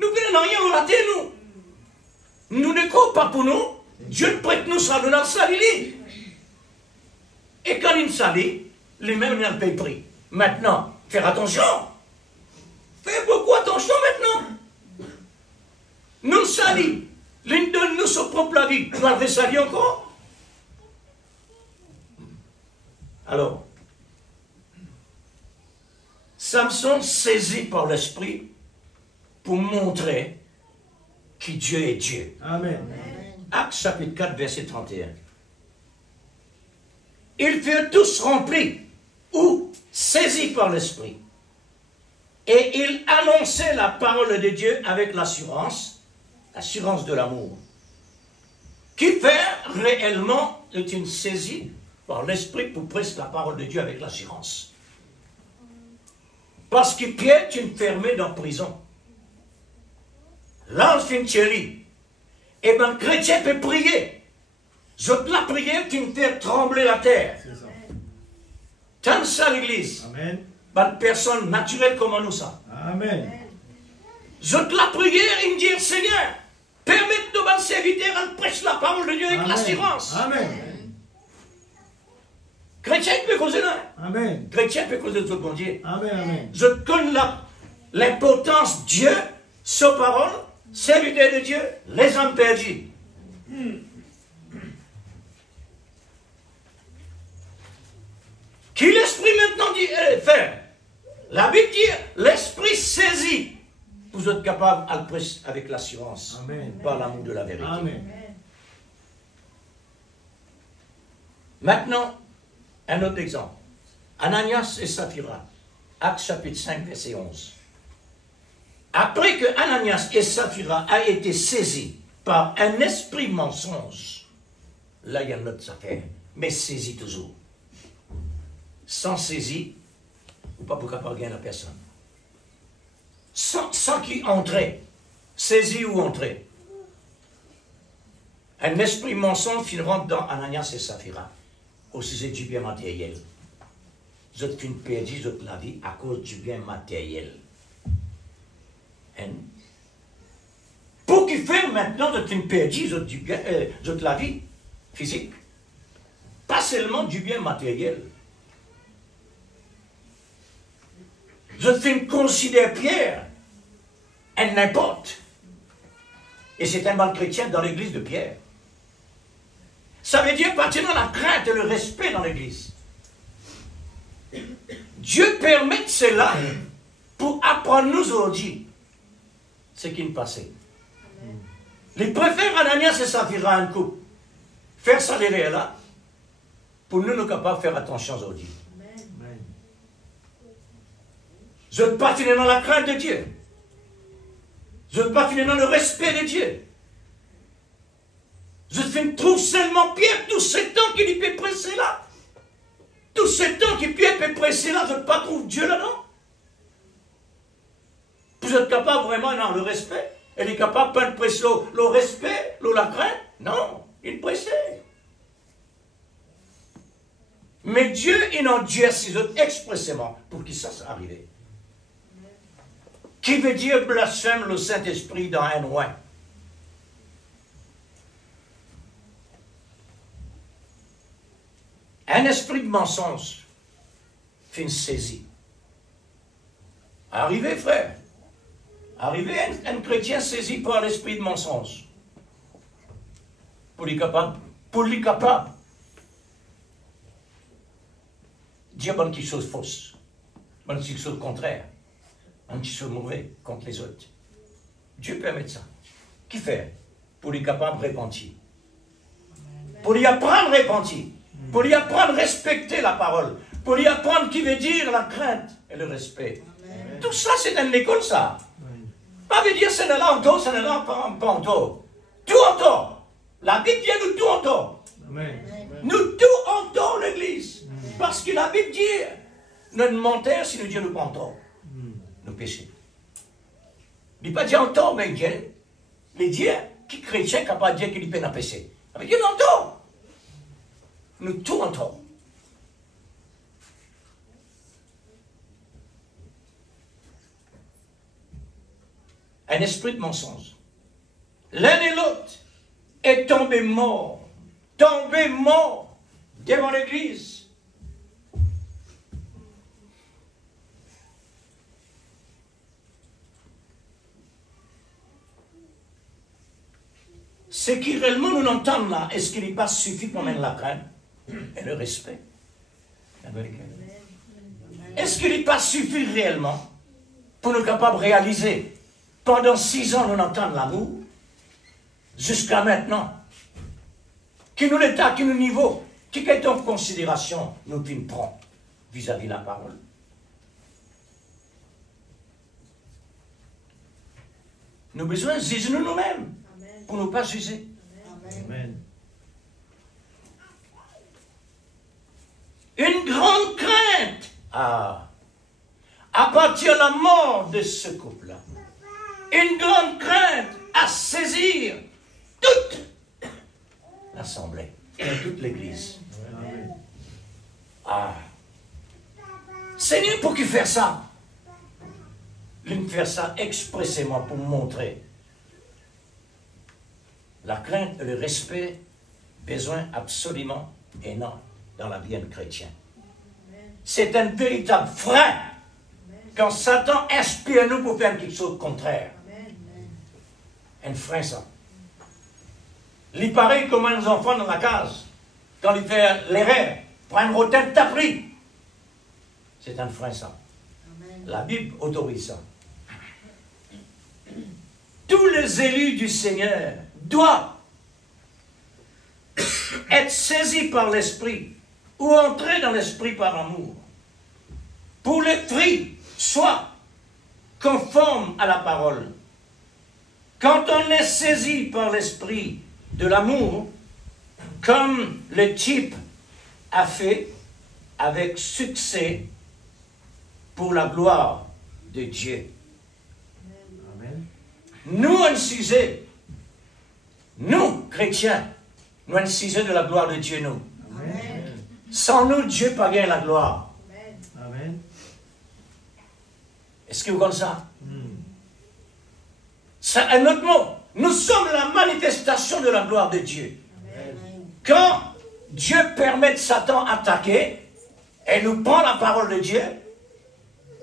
Nous ne rien rater, nous. Nous ne croyons pas pour nous. Dieu prête nous ça, nous n'avons sali. Et quand il sali, les mêmes n'ont pas pris. Maintenant, faire attention. Fais beaucoup attention maintenant. Nous salis. L'une donne nous son propre avis. Nous allons salir encore. Alors, Samson saisi par l'esprit pour montrer que Dieu est Dieu. Amen. Actes chapitre 4, verset 31. Ils furent tous remplis ou saisis par l'esprit. Et ils annonçaient la parole de Dieu avec l'assurance de l'amour. Qui fait réellement est une saisie par l'esprit pour prêcher la parole de Dieu avec l'assurance. Parce que Pierre est enfermé dans la prison. Là, on fait une chérie. Et bien, le chrétien peut prier. Je la prière qui me fait trembler la terre. C'est ça. Tant ça l'église. Amen. Une personne naturelle comme nous ça. Amen. Je te la prière et me dire, Seigneur, permette-nous à serviteur à prêcher la parole de Dieu avec l'assurance. Amen. Chrétien peut causer là. Amen. Chrétien peut causer de ce bon Dieu. Amen. Amen. Je connais l'importance de Dieu, sa parole, serviteur de Dieu, les hommes perdus. Qui l'esprit maintenant dit faire? La Bible dit, l'esprit saisit. Vous êtes capable à le prêcher avec l'assurance. Amen. Par l'amour de la vérité. Amen. Maintenant, un autre exemple. Ananias et Saphira. Actes chapitre 5, verset 11. Après que Ananias et Saphira a été saisis par un esprit mensonge, là il y a notre affaire, mais saisis toujours. Sans saisie, ou pas pour capable gagner la personne. Sans qui entrait, saisi ou entrait. Un esprit mensonge qui rentre dans Ananias et Saphira au sujet du bien matériel. Vous êtes qu'une perdue, vous êtes la vie à cause du bien matériel. Hein? Pour qu'il fait maintenant vous êtes une perdue, vous êtes la vie physique. Pas seulement du bien matériel. Je te considère Pierre un n'importe. Et c'est un mal chrétien dans l'église de Pierre. Ça veut dire partir dans la crainte et le respect dans l'église. Dieu permet cela pour apprendre nous aujourd'hui ce qui nous passait. Il préfère Ananias et Saphira un coup. Faire ça derrière là pour nous nous capables de faire attention aujourd'hui. Je ne veux pas finir dans la crainte de Dieu. Je ne veux pas finir dans le respect de Dieu. Je trouve seulement Pierre, tous ces temps qu'il y peut presser là. Tous ces temps qu'il peut presser là, je ne veux pas trouver Dieu là-dedans. Vous êtes capable vraiment dans le respect. Elle est capable de pas presser le respect, la crainte. Non, il pressait. Mais Dieu, il en Dieu expressément pour qu'il ça soit arrivé. Qui veut dire blasphème le Saint-Esprit dans un roi? Un esprit de mensonge fait une saisie. Arrivé, frère. Arrivé un chrétien saisi par l'esprit de mensonge. Pour lui capable dire bonne petite chose fausse, bonne petite chose contraire, bonne petite chose mauvaise contre les autres. Dieu permet ça. Qui fait? Pour lui capable de repentir. Pour lui apprendre à repentir. Pour lui apprendre à respecter la parole. Pour lui apprendre qui veut dire la crainte et le respect. Amen. Tout ça, c'est dans l'école, ça. Pas veut dire c'est de là en tort, c'est de là pas en tort. Tout en tort. La Bible dit nous tout en tort. Nous tout en tort, l'Église. Parce que la Bible dit, notre menteur, si nous Dieu nous pas en tort. Nous péchons. Il ne dit pas dire en tort, mais Dieu. Les dieux qui chrétiens capable de dire qu'il peine à pécher. Ça veut dire en tort. Nous tout en tort. Un esprit de mensonge. L'un et l'autre est tombé mort devant l'Église. Ce qui réellement nous entendons là, est-ce qu'il n'est pas suffit pour mettre la crainte et le respect? Est-ce qu'il n'est pas suffit réellement pour nous capables de réaliser pendant 6 ans nous entendons l'amour jusqu'à maintenant qui nous l'état, qui nous niveau, qui est en considération nous prend vis-à-vis de la parole? Nous avons besoin de juger nous-mêmes pour ne pas juger. Amen. Une grande crainte à partir de la mort de ce couple-là. Une grande crainte à saisir toute l'assemblée et toute l'église. Seigneur, pour qui faire ça? Il fait ça expressément pour montrer la crainte et le respect, besoin absolument énorme dans la vie d'un chrétien. C'est un véritable frein quand Satan inspire nous pour faire quelque chose de contraire. Un frein, ça. Il paraît comme nos enfants dans la case, quand ils font l'erreur, prendre au tête tapris. C'est un frein, ça. La Bible autorise ça. Tous les élus du Seigneur doivent être saisis par l'Esprit ou entrer dans l'Esprit par amour. Pour l'Esprit, soit conforme à la parole. Quand on est saisi par l'Esprit de l'amour, comme le type a fait avec succès pour la gloire de Dieu. Amen. Nous, un sujet, nous, chrétiens, nous, un sujet de la gloire de Dieu, nous. Amen. Sans nous, Dieu n'a pas gagné la gloire. Amen. Est-ce que vous comprenez ça? C'est un autre mot. Nous sommes la manifestation de la gloire de Dieu. Amen. Quand Dieu permet de Satan attaquer et nous prend la parole de Dieu,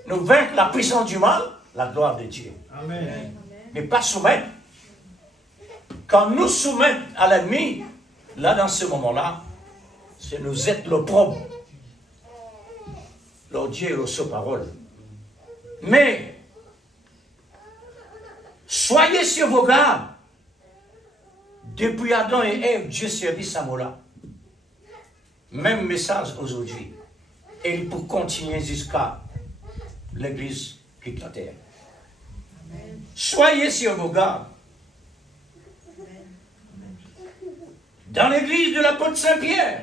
nous vaincre la puissance du mal, la gloire de Dieu. Amen. Mais pas soumettre. Quand nous soumettons à l'ennemi, là, dans ce moment-là, c'est nous être l'opprobre. Leur Dieu et leur parole. Mais, soyez sur vos gardes. Depuis Adam et Ève, Dieu servit ce mot-là. Même message aujourd'hui. Et il peut continuer jusqu'à l'Église quitte la terre. Soyez sur vos gardes. Dans l'église de l'apôtre Saint-Pierre,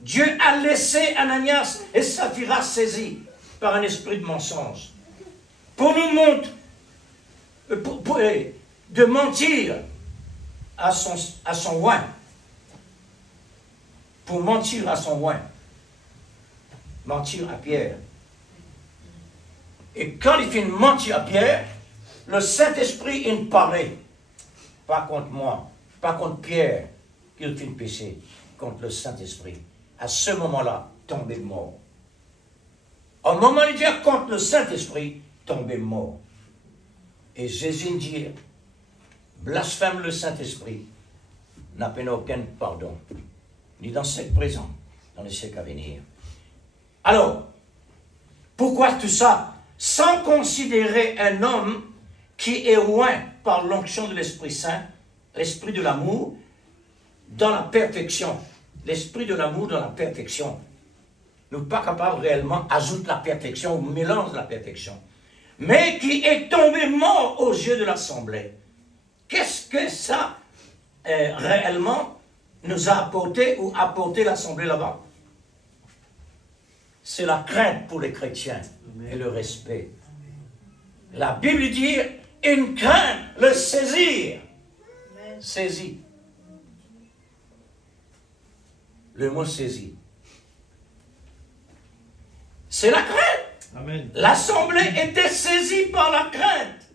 Dieu a laissé Ananias et Saphira saisis par un esprit de mensonge pour nous montrer, de mentir à son oint. Pour mentir à son oint. Mentir à Pierre. Et quand il fait mentir à Pierre, le Saint-Esprit, il parlait. Pas contre moi, pas contre Pierre, qu'il fait péché, contre le Saint-Esprit. à ce moment-là, tombé mort. Au moment de dire contre le Saint-Esprit, tombé mort. Et Jésus dit, blasphème le Saint-Esprit, n'a pas aucun pardon, ni dans le siècle présent, dans le siècle à venir. Alors, pourquoi tout ça? Sans considérer un homme qui est loin par l'onction de l'Esprit Saint, l'esprit de l'amour, dans la perfection. L'esprit de l'amour dans la perfection. Nous ne sommes pas capables réellement d'ajouter la perfection ou mélange la perfection. Mais qui est tombé mort aux yeux de l'Assemblée. Qu'est-ce que ça réellement nous a apporté ou apporté l'Assemblée là-bas? C'est la crainte pour les chrétiens. Amen. Et le respect. Amen. La Bible dit une crainte, le saisir. Amen. Saisir. Le mot saisir. C'est la crainte. L'Assemblée était saisie par la crainte.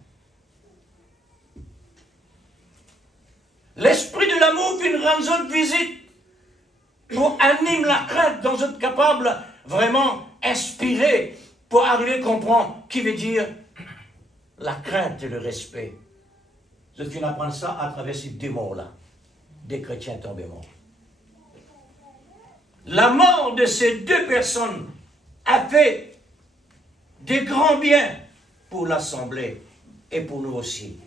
L'esprit de l'amour qui nous rend autre visite pour animer la crainte dont vous êtes capable vraiment inspiré pour arriver à comprendre qui veut dire la crainte et le respect. Je viens d'apprendre ça à travers ces deux morts-là, des chrétiens tombés morts. La mort de ces deux personnes a fait des grands biens pour l'Assemblée et pour nous aussi.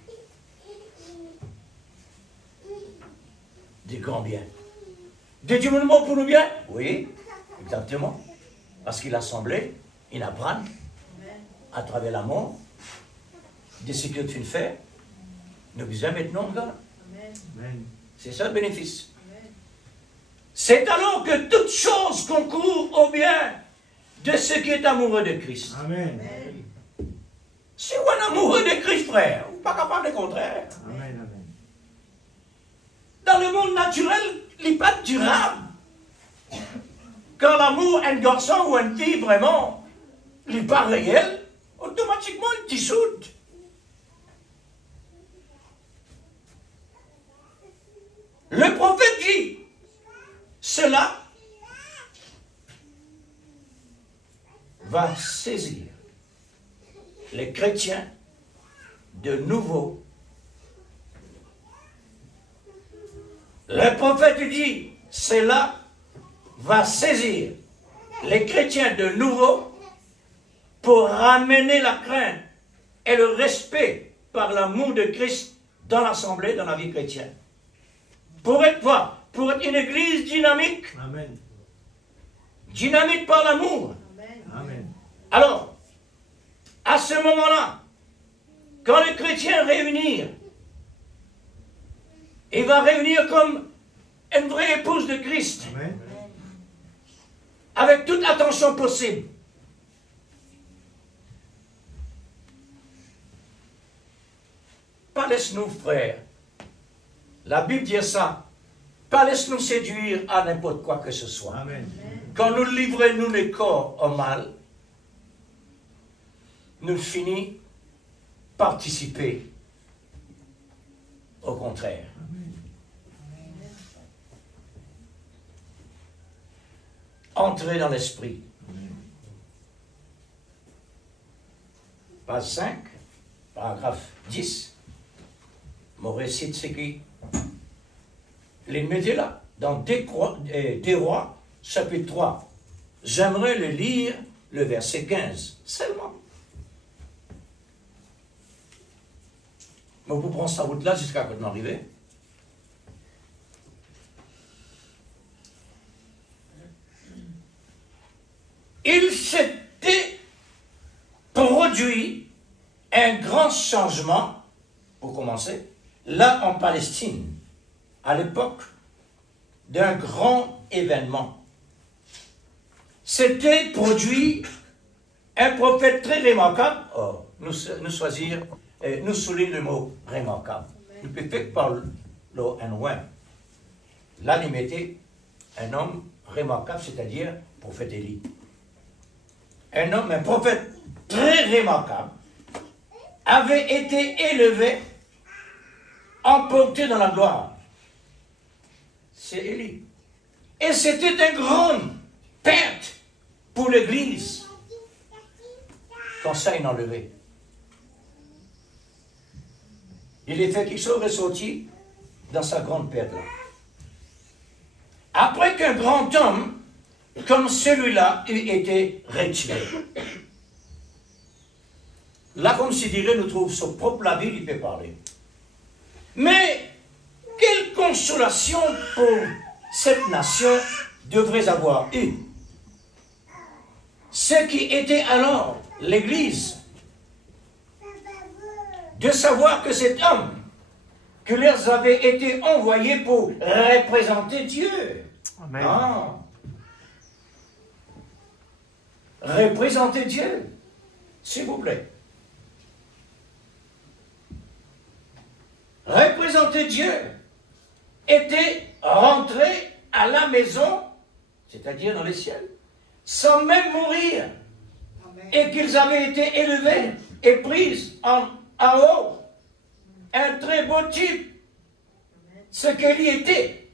Des grands biens. Des Dieu mort pour nous bien? Oui, exactement. Parce que l'Assemblée, il apprend à travers la mort de ce que tu fais. Nous besoin maintenant de là. C'est ça le bénéfice. C'est alors que toute chose concourt au bien de ceux qui est amoureux de Christ. Amen. Si vous êtes amoureux de Christ, frère, vous n'êtes pas capable de contraire. Amen. Dans le monde naturel, il n'est pas durable. Quand l'amour, un garçon ou une fille, vraiment, il n'est pas réel, automatiquement, il dissoute. Le prophète dit, cela va saisir les chrétiens de nouveau. Le prophète dit, cela va saisir les chrétiens de nouveau pour ramener la crainte et le respect par l'amour de Christ dans l'assemblée, dans la vie chrétienne. Pour être quoi? Pour être une église dynamique. Amen. Dynamique par l'amour. Amen. Alors, à ce moment-là, quand les chrétiens réunir, il va réunir comme une vraie épouse de Christ. Amen. Avec toute attention possible. Pas laisse-nous, frères. La Bible dit ça. Pas laisse-nous séduire à n'importe quoi que ce soit. Amen. Quand nous livrons nous les corps au mal, nous finissons participer au contraire. Entrer dans l'esprit. Page 5, paragraphe 10. Mon récit, c'est qui? Les mettez là, dans des Rois, chapitre 3. J'aimerais le lire, le verset 15, seulement. Mais vous prenez sa route là jusqu'à quand on arrive. Il s'était produit un grand changement, pour commencer, là en Palestine, à l'époque d'un grand événement. S'était produit un prophète très remarquable. Oh, nous soulignons le mot remarquable. Nous peut faire par l'eau en loin. Là, il mettait un homme remarquable, c'est-à-dire prophète Élie. Un prophète très remarquable, avait été élevé, emporté dans la gloire. C'est Élie. Et c'était une grande perte pour l'Église quand ça est enlevé. Il est fait quelque chose ressorti dans sa grande perte-là. Après qu'un grand homme comme celui-là ait été retiré. Là, comme si dirait, nous trouve son propre la vie, il peut parler. Mais quelle consolation pour cette nation devrait avoir eu. Ce qui était alors l'Église, de savoir que cet homme, que leur avait été envoyé pour représenter Dieu. Amen. Ah. Représenter Dieu, s'il vous plaît. Représenter Dieu était rentré à la maison, c'est-à-dire dans les ciels, sans même mourir. Amen. Et qu'ils avaient été élevés et pris en haut. Un très beau type. Ce qu'Élie était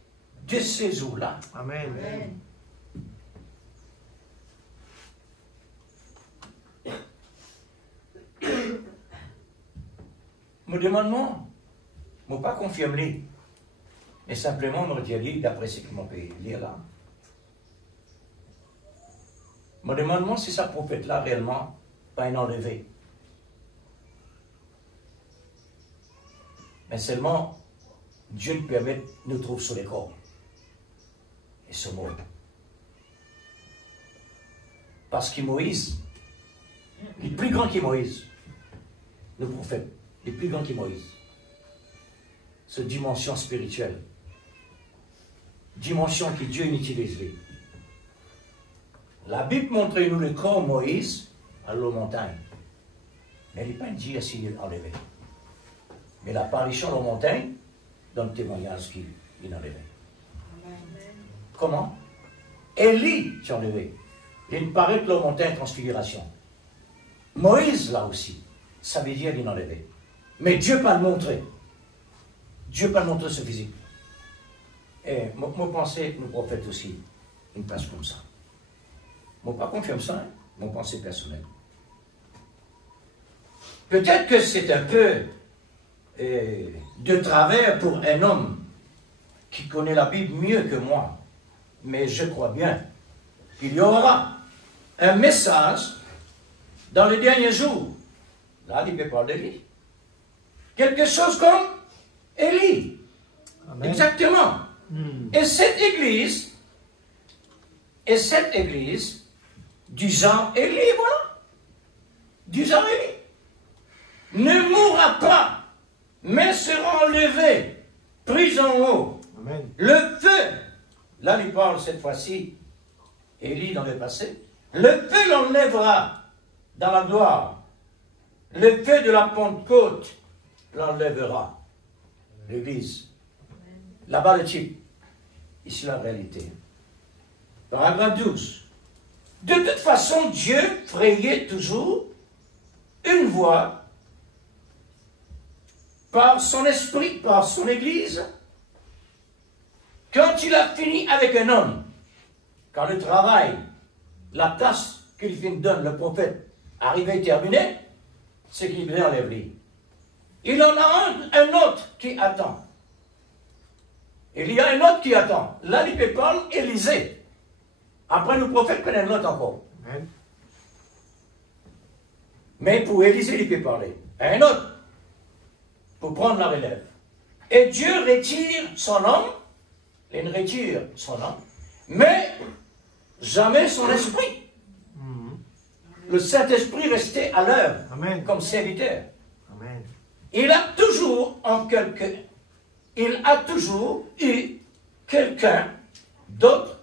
de ces eaux-là. Amen. Amen. Me demande-moi, je ne pas confirmer, mais simplement me dire d'après ce qu'ils m'ont pu lire là. Me demande-moi si ce prophète-là réellement pas un enlevé. Mais seulement Dieu nous permet de nous trouver sur les corps. Et ce mot. Parce que Moïse, il est plus grand que Moïse, le prophète, il est plus grand que Moïse. Cette dimension spirituelle, dimension que Dieu utilise. La Bible montre-nous le corps de Moïse à la montagne. Mais elle n'est pas dit s'il est enlevé. Mais l'apparition de la montagne donne témoignage qu'il est enlevé. Comment? Élie est enlevé. Il paraît que la montagne transfiguration. Moïse, là aussi, ça veut dire qu'il est enlevé. Mais Dieu ne peut pas le montrer. Dieu ne peut pas le montrer ce physique. Et moi, pensée, nos prophètes aussi, ils passent comme ça. Moi, pas confirme ça, hein? Mon pensée personnelle. Peut-être que c'est un peu de travers pour un homme qui connaît la Bible mieux que moi. Mais je crois bien qu'il y aura un message dans les derniers jours. Là, il peut parler d'Élie. Quelque chose comme Élie. Amen. Exactement. Et cette église, du genre Élie, voilà. Du genre Élie. Ne mourra pas, mais sera enlevé, pris en haut. Amen. Le feu, là il parle cette fois-ci, Élie dans le passé, le feu l'enlèvera dans la gloire. Le feu de la Pentecôte l'enlèvera. L'église. Là-bas le type. Ici la réalité. Paragraphe 12. De toute façon, Dieu frayait toujours une voie par son esprit, par son église. Quand il a fini avec un homme, quand le travail, la tâche qu'il donne, le prophète, arrive et terminé, c'est qu'il enlève lui. Il en a un autre qui attend. Il y a un autre qui attend. Là, il peut parler Élisée. Après, le prophète connaît un autre encore. Amen. Mais pour Élisée, il peut parler. Un autre. Pour prendre la relève. Et Dieu retire son homme. Il retire son homme. Mais jamais son esprit. Le Saint-Esprit restait à l'œuvre. Amen. Comme serviteur. Amen. Il a toujours eu quelqu'un d'autre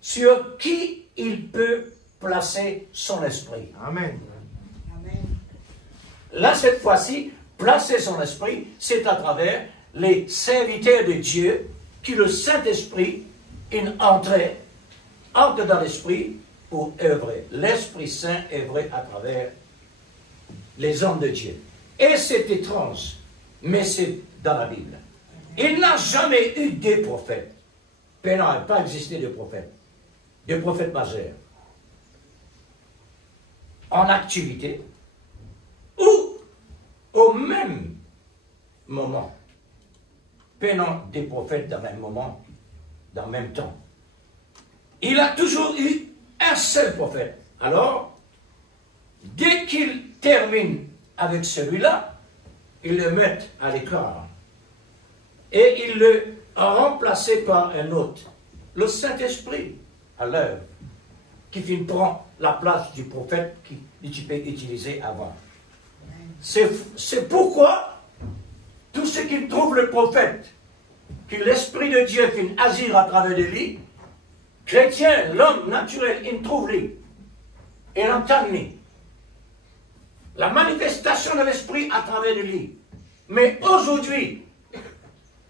sur qui il peut placer son esprit. Amen. Amen. Là, cette fois-ci, placer son esprit, c'est à travers les serviteurs de Dieu qui le Saint-Esprit entre dans l'esprit pour œuvrer. L'Esprit Saint œuvrait à travers les hommes de Dieu. Et c'est étrange, mais c'est dans la Bible. Il n'a jamais eu des prophètes n'a pas existé de prophète majeur, en activité, ou au même moment, pendant des prophètes dans le même moment, dans le même temps. Il a toujours eu un seul prophète. Alors, dès qu'il termine avec celui-là, il le met à l'écart. Et il le remplace par un autre. Le Saint-Esprit, à l'œuvre, qui prend la place du prophète qui tu peux utiliser avant. C'est pourquoi tout ce qui trouve le prophète, que l'Esprit de Dieu fait agir à travers de lui, chrétien, l'homme naturel, il trouve lui. Et l'entend lui. La manifestation de l'Esprit à travers de lui. Mais aujourd'hui,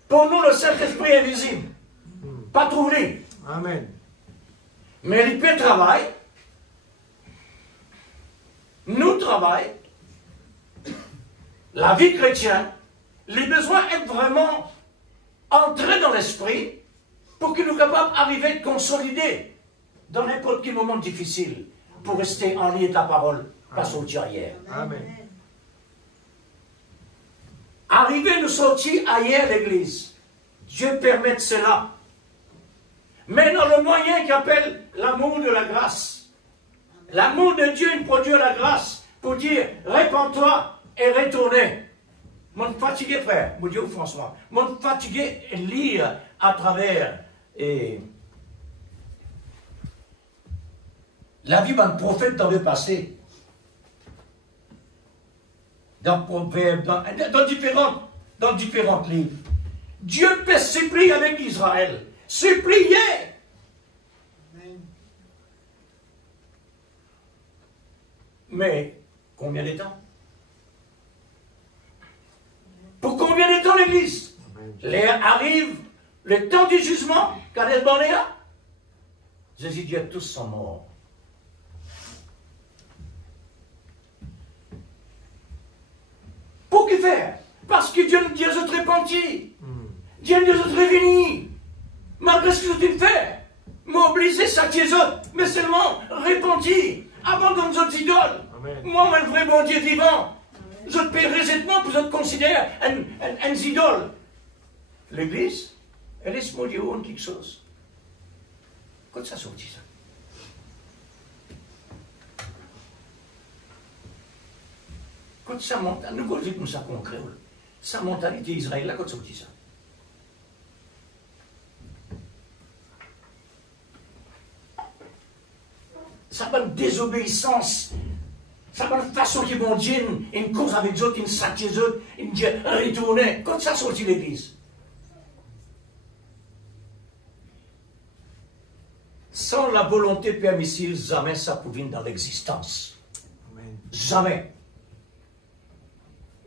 pour nous, le Saint-Esprit est invisible. Pas trouvé. Amen. Mais il peut travailler. Nous travaillons. La vie chrétienne, les besoins être vraiment entrés dans l'esprit pour que nous soyons capables d'arriver à consolider dans n'importe quel moment difficile pour rester en lien de la parole, pas sortir ailleurs. Amen. Arriver nous sortir ailleurs l'église. Dieu permet cela. Mais dans le moyen qu'il appelle l'amour de la grâce. L'amour de Dieu, il produit la grâce pour dire, répands-toi et retournez. Mon fatigué, frère, mon Dieu François, mon fatigué lire à travers la vie d'un prophète dans le passé. Dans Proverbes, dans différents livres. Dieu peut supplier avec Israël. Supplier. Mais combien de temps? Pour combien de temps l'Église? Arrive le temps du jugement, Kadesh Barnea. Jésus dit, tous sont morts. Pour que faire? Parce que Dieu nous dit aux autres repentis. Dieu nous dit aux autres revenus. Malgré ce que tu fais, mobiliser ça qui est autres, mais seulement repentis. Abandonne nos idoles. Amen. Moi, un vrai bon Dieu vivant. Je te paie récemment pour que je te considère un idole. L'Église, elle est smolio quelque chose. Quand ça sortit ça? Quand ça monte, nous disons comme ça qu'on créole. Sa mentalité Israël, là, quand ça sortit ça? Ça va une désobéissance. Ça va une façon qui bon Dieu, une cause avec eux, une satisfait eux, une dit retourner. Quand ça sortit l'Église? Sans la volonté permissive, jamais ça pouvait venir dans l'existence. Jamais.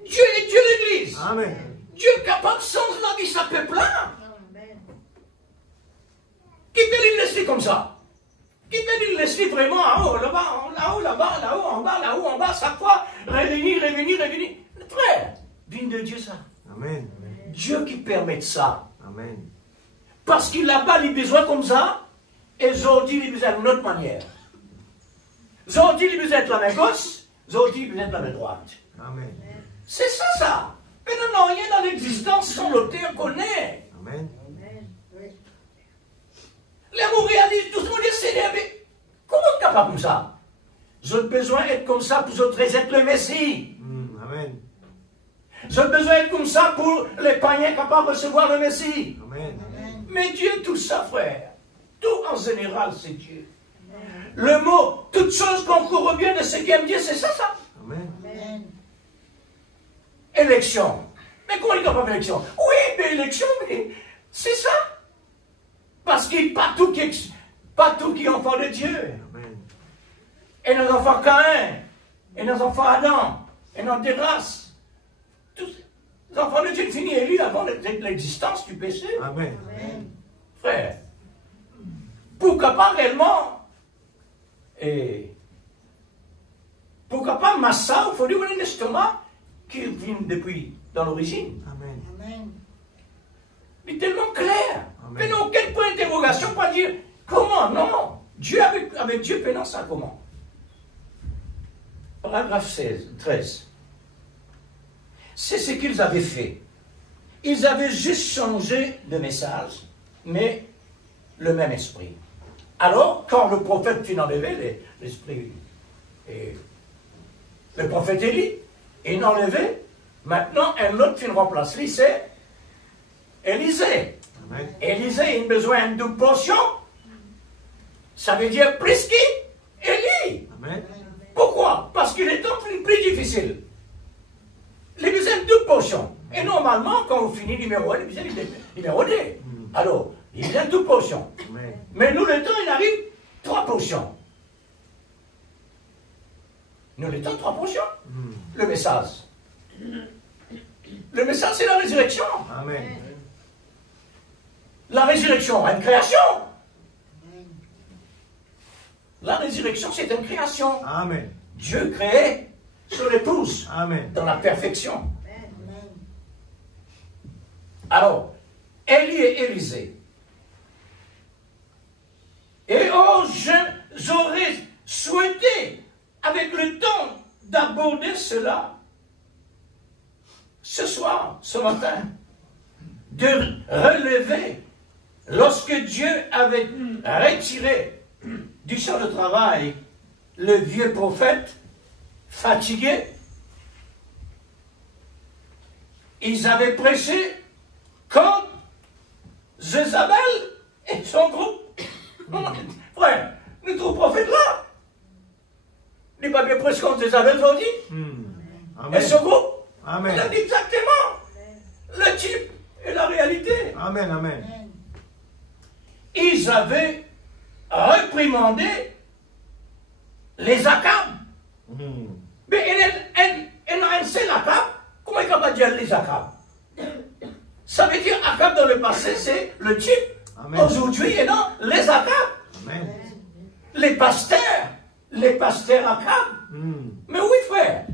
Dieu est Dieu l'Église. Amen. Dieu est capable de changer la vie de sa peuple-là. Qui peut lui laisser comme ça? Qui peut lui laisser vraiment en haut, là-bas, là-haut, là-bas, là-haut, en bas, là-haut, en bas, chaque fois, revenir. Frère, vigne de Dieu ça. Amen. Dieu qui permet ça. Amen. Parce qu'il n'a pas les besoins comme ça, et aujourd'hui, il a besoin d'une autre manière. Aujourd'hui, il a besoin de la main gauche, aujourd'hui, il a besoin de la main droite. Amen. C'est ça. Mais nous n'avons rien dans l'existence sans l'auteur connaît. Amen. L'amour réalise, tout le monde est célèbre. Comment on est capable comme ça? J'ai besoin d'être comme ça pour autres être le Messie. Amen. J'ai besoin d'être comme ça pour les païens capables de recevoir le Messie. Amen. Mais Dieu, tout ça, frère. Tout en général, c'est Dieu. Le mot, toute chose concourt bien de ce qui aime Dieu, c'est ça. Amen. Élection. Mais comment il n'y a pas d'élection? Oui, mais élection, mais c'est ça. Parce qu'il n'y a pas tout qui est enfant de Dieu. Amen. Et nos enfants Caïn, et nos enfants Adam, et nos des races. Tous les enfants de Dieu finissent élus avant l'existence du péché. Amen. Frère, pourquoi pas réellement, et pourquoi pas Massa, il faut dire un estomac qui vient depuis dans l'origine. Amen. Il est tellement clair. Mais non, quel point d'interrogation, pas dire comment, non. Dieu avec Dieu, pénant ça comment? Paragraphe 13. C'est ce qu'ils avaient fait. Ils avaient juste changé de message, mais le même esprit. Alors, quand le prophète fut enlevé, l'esprit, et le prophète Élie, il enlevé, maintenant un autre qui remplace lui, c'est Élisée. Amen. Élisée, il a besoin d'une double portion. Ça veut dire plus qui? Élie. Amen. Pourquoi? Parce qu'il est plus difficile. Il a besoin d'une double portion. Et normalement, quand vous finissez numéro 1, il a besoin de numéro 2. Alors, il a besoin d'une double portion. Amen. Mais nous, le temps, il arrive 3 portions. Nous, le temps, 3 portions. Le message. Le message, c'est la résurrection. Amen. La résurrection, une création. La résurrection, c'est une création. Amen. Dieu crée son épouse. Amen. Dans la perfection. Amen. Alors, Élie et Élisée. Et oh, j'aurais souhaité, avec le temps, d'aborder cela ce soir, ce matin, de relever lorsque Dieu avait retiré du champ de travail le vieux prophète fatigué. Ils avaient prêché contre Jézabel et son groupe. Frère, nous trouvons prophète là. Il n'est pas bien prêché contre Jézabel aujourd'hui. Et son groupe. Amen. Il a dit exactement le type et la réalité. Amen, amen. Ils avaient réprimandé les Akab. Mais elle a un seul Akab. Comment il va dire les Akab? Ça veut dire Akab dans le passé, c'est le type. Aujourd'hui, et non, les Akab. Amen. Les pasteurs Akab. Mais oui, frère.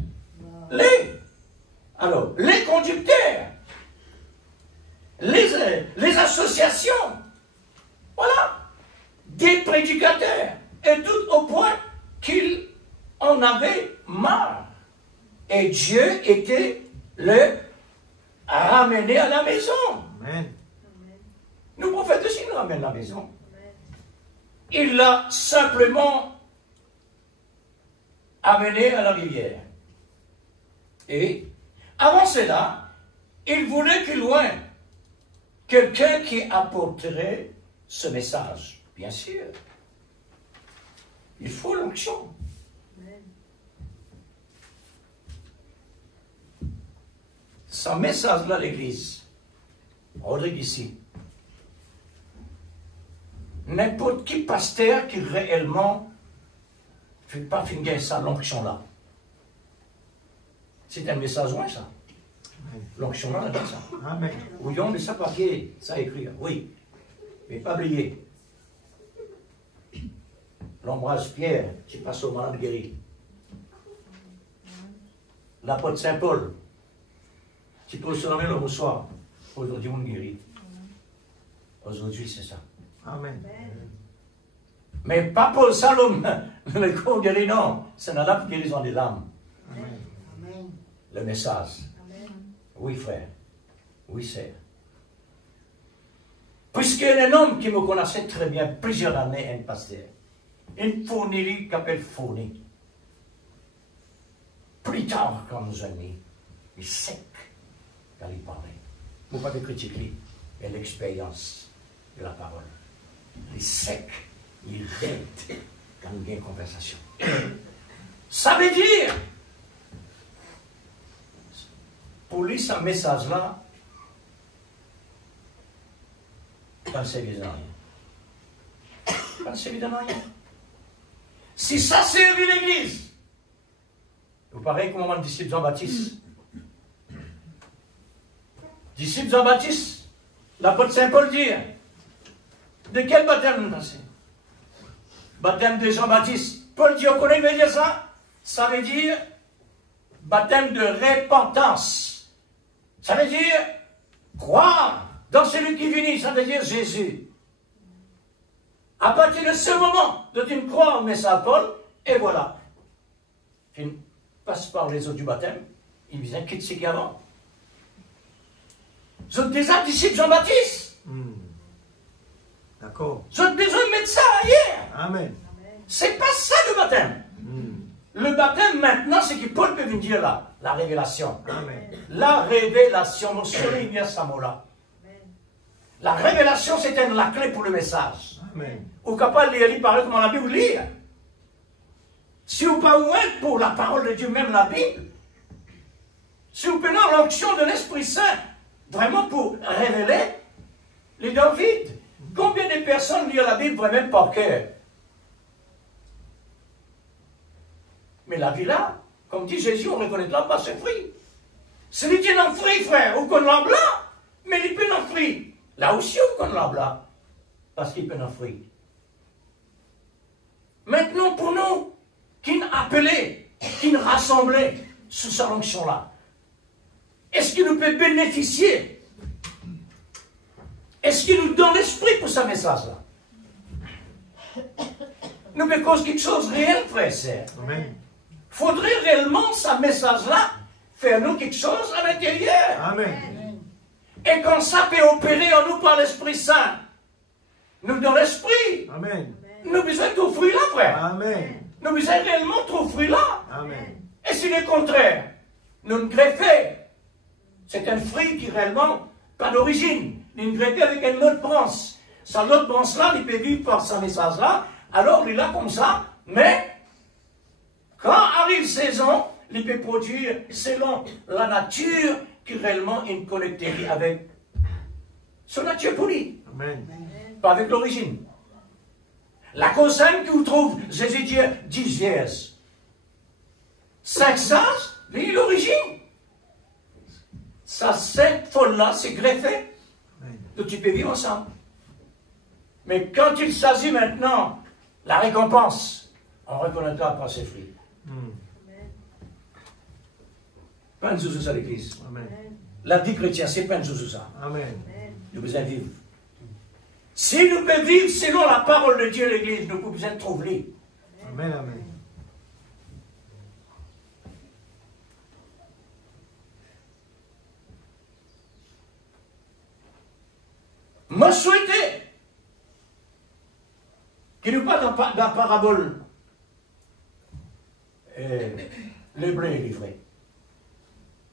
Alors, les conducteurs, les associations, voilà, des prédicateurs, et tout au point qu'ils en avaient marre. Et Dieu était le ramené à la maison. Amen. Nous prophètes aussi nous ramènent à la maison. Il l'a simplement amené à la rivière. Et avant cela, il voulait qu'il loin quelqu'un qui apporterait ce message. Bien sûr. Il faut l'onction. Ce message-là, l'Église, Rodrigue ici, n'importe qui pasteur qui réellement ne fait pas finir ça, l'onction-là. C'est un message loin, ça. L'onction là, ça. Amen. Oui, on ne sait pas qui ça écrit. Oui. Mais pas oublier. L'Ambroise Pierre, qui passe au malade guéri. L'apôtre Saint-Paul, qui peut se nommer le bonsoir. Aujourd'hui, on guérit. Aujourd'hui, c'est ça. Amen. Mais pas Paul Salom, le corps guéri, non. C'est la guérison des âmes. Amen. Le message. Amen. Oui, frère. Oui, sœur. Puisqu'il y a un homme qui me connaissait très bien, plusieurs années, un pasteur. Une fournerie qui appelle fournie. Plus tard, quand nous amis, il est sec quand il parlait. Il ne faut pas de critiquer, mais l'expérience de la parole. Il est sec, il raide quand il y a une conversation. Ça veut dire, pour lui, ce message-là, pensez évidemment rien. Pensez évidemment rien. Si ça servit l'Église, vous parlez comme le disciple Jean-Baptiste. Disciple Jean-Baptiste, l'apôtre Saint-Paul dit, de quel baptême nous pensons? Baptême de Jean-Baptiste. Paul dit, on connaît, veut dire ça? Ça veut dire baptême de repentance. Ça veut dire croire dans celui qui vit, ça veut dire Jésus. À partir de ce moment, de tu crois au message Paul, et voilà. Tu passes par les eaux du baptême, il vient quitte ce qu'il y a avant. Vous êtes déjà disciples Jean-Baptiste. D'accord. Vous avez besoin de mettre ça hier. Amen. C'est pas ça le baptême. Le baptême maintenant, c'est que Paul peut venir dire là, la révélation. Amen. La révélation, mon souris bien ça mot-là. La révélation, c'est la clé pour le message. Amen. Vous êtes capable de lire parler comme la Bible lire. Si vous pas ouvert pour la parole de Dieu, même la Bible, si vous prenez l'onction de l'Esprit Saint, vraiment pour révéler les David, combien de personnes lisent la Bible vraiment par cœur? Mais la vie là, comme dit Jésus, on ne reconnaît pas ses fruits. Celui qui est un fruit, frère, ou qu'on l'a blanc, mais il peut un fruit. Là aussi, ou qu'on l'a blanc, parce qu'il peut un fruit. Maintenant, pour nous, qui nous appelés, qui nous rassemblés sous cette onction-là, est-ce qu'il nous peut bénéficier? Est-ce qu'il nous donne l'esprit pour ce message-là? Nous peut cause quelque chose de réel, frère et sœur. Amen. Faudrait réellement ce message-là faire nous quelque chose à l'intérieur. Amen. Et quand ça peut opérer en nous par l'Esprit Saint, nous dans l'Esprit, Amen. nous avons besoin de tout fruit là, frère. Amen. Nous avons besoin réellement de tout fruit là. Amen. Et si le contraire, nous ne greffons, c'est un fruit qui réellement, pas d'origine, nous greffons avec une autre branche. Cette autre branche-là, il peut vivre par ce message-là, alors il est là comme ça, mais quand arrive saison, il peut produire selon la nature qui réellement est connectée avec son nature pour lui, Amen. pas avec l'origine. La cause simple que vous trouvez, Jésus dit 10 years. 5 sages, lui l'origine. Ça, cette folle-là, c'est greffé. Donc tu peux vivre ensemble. Mais quand il s'agit maintenant, la récompense, on reconnaîtra par ses fruits. Pas une zouzou à l'église. Amen. La vie chrétienne, c'est pas une zouzou. Amen. Nous besoin de vivre. Si nous pouvons vivre selon la parole de Dieu, l'église, nous pouvons besoin de trouver. Amen. Amen. Moi, souhaité qu'il nous parle dans la parabole. Le blé est livré.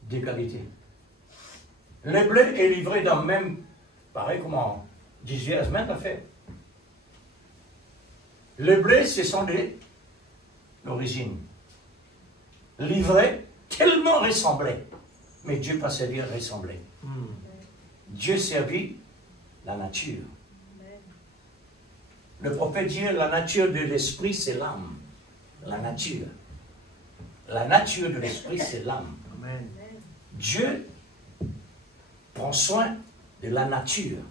Des qualités. Le blé est livré dans le même, pareil comment 18 la semaine a fait. Le blé, ce sont l'origine. Livré, tellement ressemblé. Mais Dieu pas servi à ressembler. Dieu servit la nature. Le prophète dit la nature de l'esprit, c'est l'âme. La nature. La nature de l'esprit, c'est l'âme. Amen. Dieu prend soin de la nature.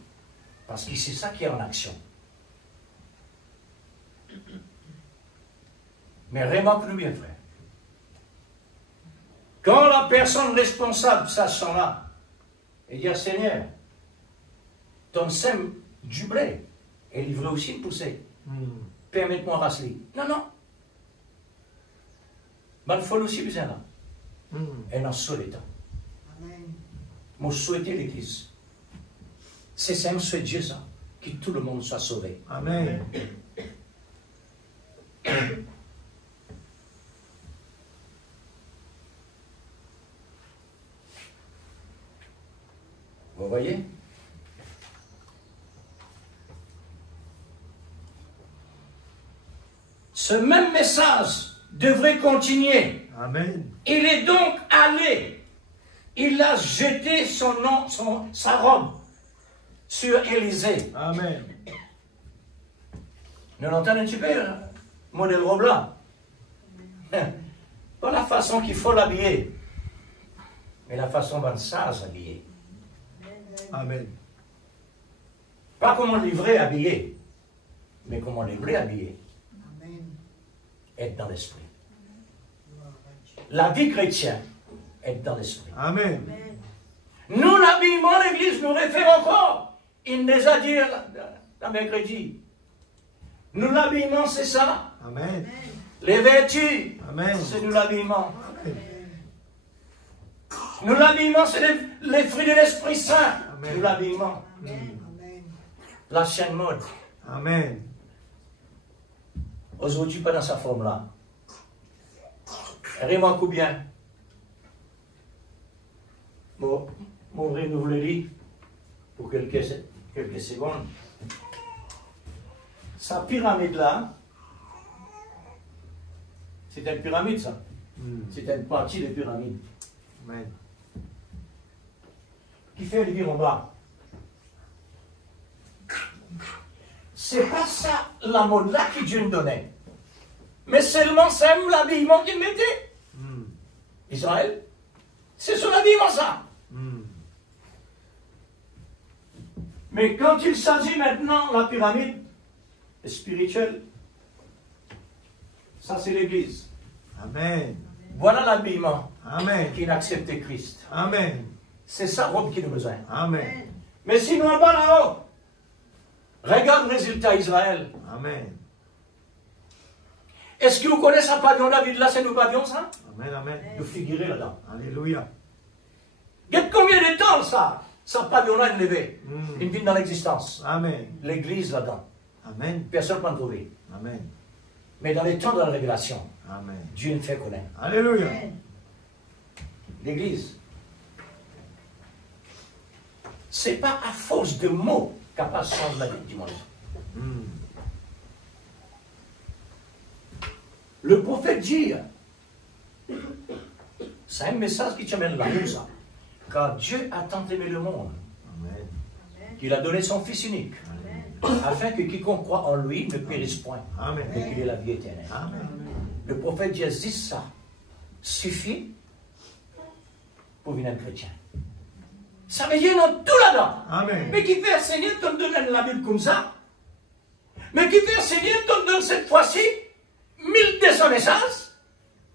Parce que c'est ça qui est en action. Mais remarque-nous bien, frère. Quand la personne responsable s'achant là, et dit Seigneur, ton sème du blé est livré aussi une poussée. Permette-moi Rasli. Non, non. Mais il faut aussi besoin là. Et dans ce temps. Moi, je souhaite l'église. C'est ça, je souhaite Dieu ça. Que tout le monde soit sauvé. Amen. Vous voyez? Ce même message devrait continuer. Amen. Il est donc allé. Il a jeté sa robe sur Élisée. Amen. Nous l'entendons un petit peu, hein? Modèle robe là. Pas la façon qu'il faut l'habiller, mais la façon dont ça s'habiller. Amen. Pas comment livrer habillé, mais comment livrer habillé. Être dans l'esprit. La vie chrétienne, être dans l'esprit. Amen. Nous, l'habillement, l'Église nous réfère encore. Il nous a dit la mercredi. Nous, l'habillement, c'est ça. Amen. Les vertus, Amen. c'est nous l'habillement. Nous, l'habillement, c'est les fruits de l'Esprit Saint. Amen. Nous, l'habillement. Amen. La chaîne mode. Amen. Aujourd'hui, pas dans sa forme-là. Vraiment bien. Bon, mon vrai, nous vous le dit pour quelques secondes. Sa pyramide-là, c'est une pyramide, ça. C'est une partie de pyramide. Amen. Qui fait le dire en bas. C'est pas ça la mode là que Dieu nous donnait. Mais seulement c'est l'habillement qu'il mettait. Israël, c'est son habillement ça. Mais quand il s'agit maintenant de la pyramide spirituelle, ça c'est l'Église. Amen. Voilà l'habillement Amen. qui a accepté Christ. Amen. C'est sa robe qui nous a besoin. Amen. Mais sinon en bas là-haut, regarde le résultat Israël. Amen. Est-ce que vous connaissez un pavillon David là, c'est nous pavillons ça? Amen. Amen. Vous figurez là-dedans. Alléluia. Il y a combien de temps ça pavillon-là est levé? Il vit dans l'existence. Amen. L'église là-dedans. Amen. Personne ne peut en trouver. Amen. Mais dans les temps de la révélation, Amen. Dieu nous fait connaître. Alléluia. L'église. Ce n'est pas à force de mots qu'à pas changer la vie du monde. Le prophète dit, c'est un message qui t'amène là, comme ça. Car Dieu a tant aimé le monde, Amen. qu'il a donné son Fils unique, afin que quiconque croit en lui ne périsse point, Amen. mais qu'il ait la vie éternelle. Amen. Le prophète dit ça suffit pour devenir un chrétien. Ça veut dire dans tout là-dedans. Amen. Mais qui fait enseigner, t'en donne la Bible comme ça. Mais qui fait enseigner, t'en donne cette fois-ci 1200 messages.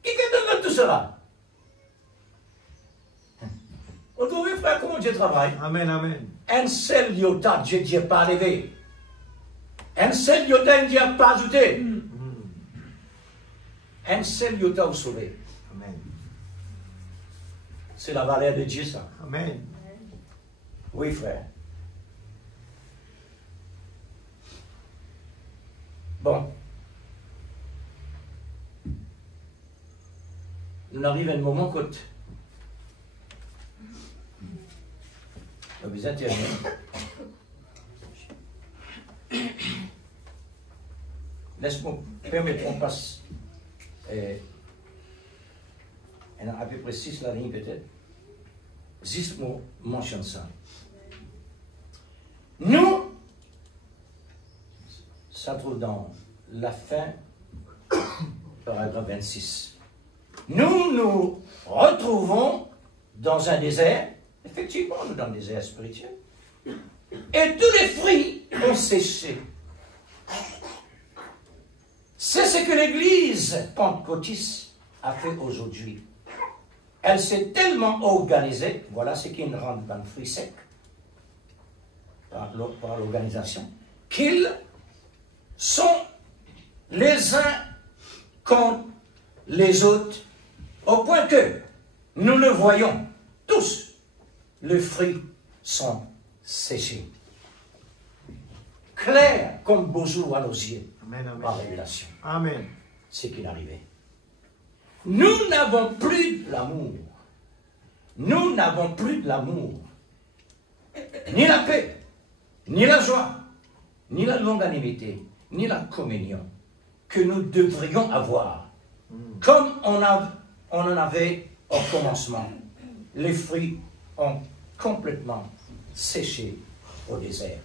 Qui fait donner tout cela? On trouve, frère, comment Dieu travaille. Amen. Amen. Un seul iota, Dieu n'y a pas arrivé. Un seul iota, il n'y a pas ajouté. Un seul iota vous sauver. Amen. C'est la valeur de Dieu, ça. Amen. Oui, frère. Bon. On arrive à un moment où vous intervenez. Laisse-moi permettre qu'on passe à peu près 6 la ligne peut-être. 10 mots mentionnent ça. Nous, ça trouve dans la fin, paragraphe 26. Nous nous retrouvons dans un désert, effectivement, nous dans un désert spirituel, et tous les fruits ont séché. C'est ce que l'Église pentecôtiste a fait aujourd'hui. Elle s'est tellement organisée, voilà ce qui nous rend dans le fruit sec, par l'organisation, qu'ils sont les uns contre les autres, au point que nous le voyons tous, les fruits sont séchés. Clair comme beau jour à nos yeux, Amen. Amen. par révélation. Amen. C'est qu'il arrivait. Nous n'avons plus de l'amour. Nous n'avons plus de l'amour. Ni la paix, ni la joie, ni la longanimité, ni la communion que nous devrions avoir. Comme on en avait au commencement. Les fruits ont complètement séché au désert.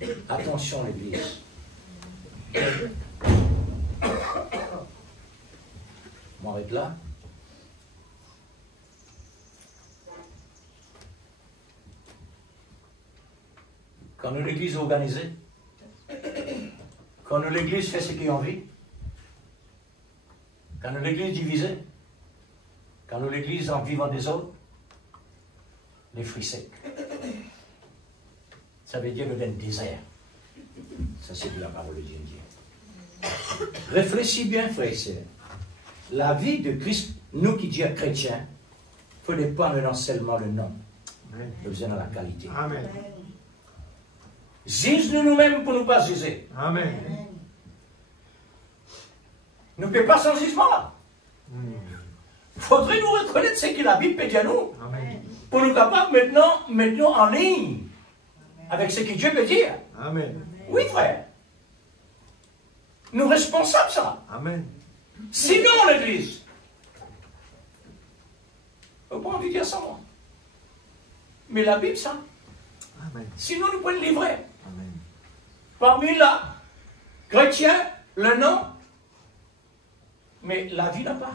Amen. Attention l'Église. On m'arrête là. Quand nous l'Église est organisée, quand nous l'Église fait ce qui est envie, quand nous l'Église divisée, quand nous l'Église en vivant des autres, les fruits secs. Ça veut dire le désert. Ça, c'est de la parole de Dieu. Réfléchis bien, frères et sœurs. La vie de Christ, nous qui disons chrétiens, il ne faut pas dans seulement le nom. Nous besoin dans la qualité. Amen. Juge-nous nous-mêmes pour ne pas juger. Amen. Nous ne pouvons pas sans jugement là. Il faudrait nous reconnaître ce que la Bible peut dire à nous. Amen. Pour nous capables maintenant en ligne avec ce que Dieu peut dire. Amen. Oui, frère. Nous responsables ça. Amen. Sinon, l'Église. Je n'ai pas envie de dire ça, moi. Mais la Bible, ça. Amen. Sinon, nous pouvons le livrer. Amen. Parmi là, chrétien, le nom, mais la vie n'a pas.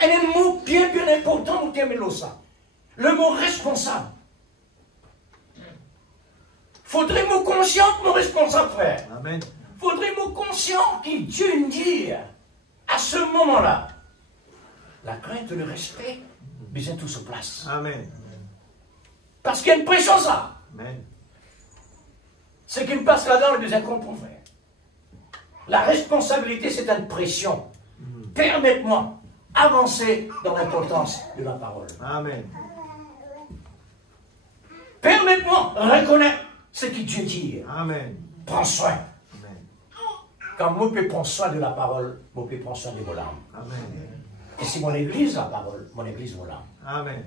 Et un mot bien important, nous terminons ça. Le mot responsable. Faudrait mot conscient, mon responsable, frère. Amen. Faudrait mot conscient que Dieu nous dit à ce moment-là. La crainte, le respect, besoin tout se place. Amen. Parce qu'il y a une pression, ça. Amen. Ce qui me passe là-dedans, le besoin comprendre, frère. La responsabilité, c'est une pression. Permettez-moi avancer dans l'importance de la parole. Amen. Permettez-moi reconnaître ce que Dieu dit. Amen. Prends soin. Amen. Quand moi, je prends soin de la parole, moi, je prends soin de vos larmes. Amen. Et c'est mon église, la parole, mon église, vos larmes. Amen.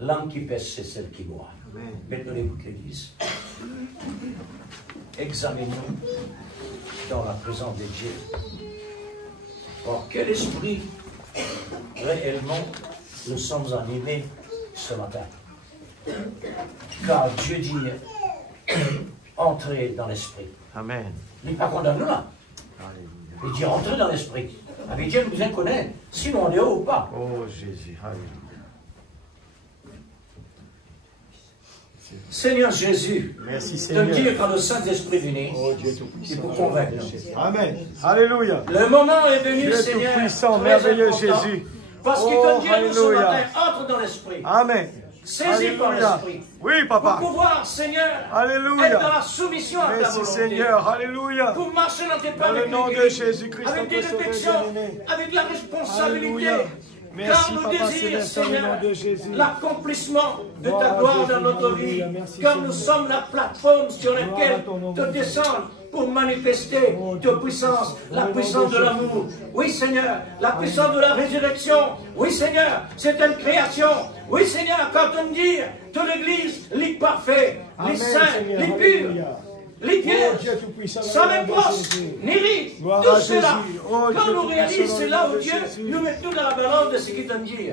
L'âme qui pêche, c'est celle qui boit. Amen. Maintenant, écoute l'église. Examinons dans la présence de Dieu. Or, quel esprit réellement nous sommes animés ce matin? Car Dieu dit entrez dans l'esprit. Amen. Il n'est pas condamné là. Alléluia. Il dit entrez dans l'esprit. Avec Dieu, nous nous connaissons. Sinon, on est haut ou pas. Oh Jésus. Alléluia. Seigneur Jésus, Merci de Seigneur. dire quand le Saint-Esprit vient, Oh Dieu Tout-Puissant. c'est pour convaincre. Amen. Alléluia. Le moment est venu, Dieu Seigneur, Tout-Puissant, très merveilleux important, Jésus. parce qu'il Oh, te dit à nous ce alléluia. matin, entre dans l'Esprit, Amen. saisi par Alléluia. l'Esprit, Oui, pour papa. pouvoir, Seigneur, Alléluia. être dans la soumission à ta Merci volonté, Seigneur. Alléluia. pour marcher dans tes pas Dans le avec nom de l'équilibre, Jésus-Christ, avec notre des Sauveur réflexions, bien-aimé. avec la responsabilité, Alléluia. Merci, car nous Papa désirons, Céleste, dans le Seigneur, nom de Jésus. l'accomplissement de Gloire ta à gloire Jésus, dans notre vie, alléluia. Merci, car Seigneur. nous sommes la plateforme sur Gloire laquelle à ton nom, te mon Dieu. descendre pour manifester Oh, ta Dieu puissance, puissant. la Dans le nom puissance de de l'amour. Oui, Seigneur, la puissance de la résurrection. Oui, Seigneur, c'est une création. Oui, Seigneur, quand on dit de l'Église, les parfaits, les Amen, saints, Seigneur, les purs, alléluia. les Oh, vierges, Dieu Tout-Puissant, sans dans le les nom de proches, Jésus. ni riches, Gloire tout à cela. Jésus. Oh, Quand Dieu nous Tout-Puissant, réalisons, dans c'est le là nom où de Dieu Jésus. nous mettons dans la balance de ce qu'il t'en dit.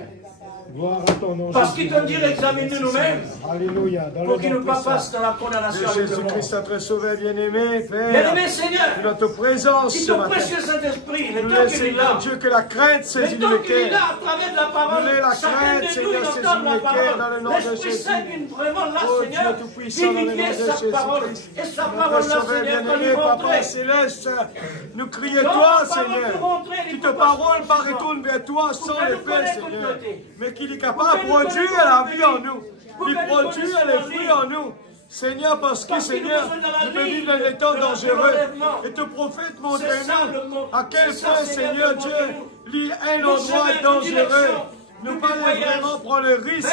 Gloire à ton nom. Parce Jésus. qu'il t'en dit d'examiner Merci, nous-mêmes, Seigneur. Alléluia. Dans pour le qu'il nom ne passe puissant dans la de condamnation avec le Jésus-Christ, monde. notre Sauveur bien-aimé, Père. Bien-aimé Seigneur, Notre présence qui ce ton matin. précieux Saint-Esprit, le Nous temps qu'il est Seigneur là, Dieu, que la crainte saisit le le temps qu'il est cœur. là à travers de la parole, Nous la chacun crainte, de nous, Seigneur, il saisis entend la le cœur dans le nom parole. de L'Esprit Jésus. Saint vient vraiment là, Oh, Seigneur, Dieu Tout-Puissant, dans le nom vivifier de sa parole. Jésus-Christ. Et sa Notre parole là, Sauveur Seigneur, quand bien-aimé, nous Papa rentrons, Céleste, nous crions Quand toi, la parole Seigneur. nous rentrer, Que il ta faut pas parole se pas faire retourne vers toi sans qu'elle le nous faire, connaisse Seigneur. communauté. Mais qu'il est capable de qu'elle nous produire connaisse la vie en communauté. nous. Pour Il qu'elle nous produit connaisse les la fruits vie. en nous. Seigneur, parce que, Parce qu'il nous Seigneur, besoin dans la nous peut vie vivre dans des temps de dangereux. l'enlèvement. Et te prophète C'est montre ça, le nous mot. à quel C'est ça, point, Seigneur, Seigneur de Dieu, montrer-nous. il y a un Nous endroit chemin, nous dangereux. direction, Nous nous pas voyage vraiment prendre le risque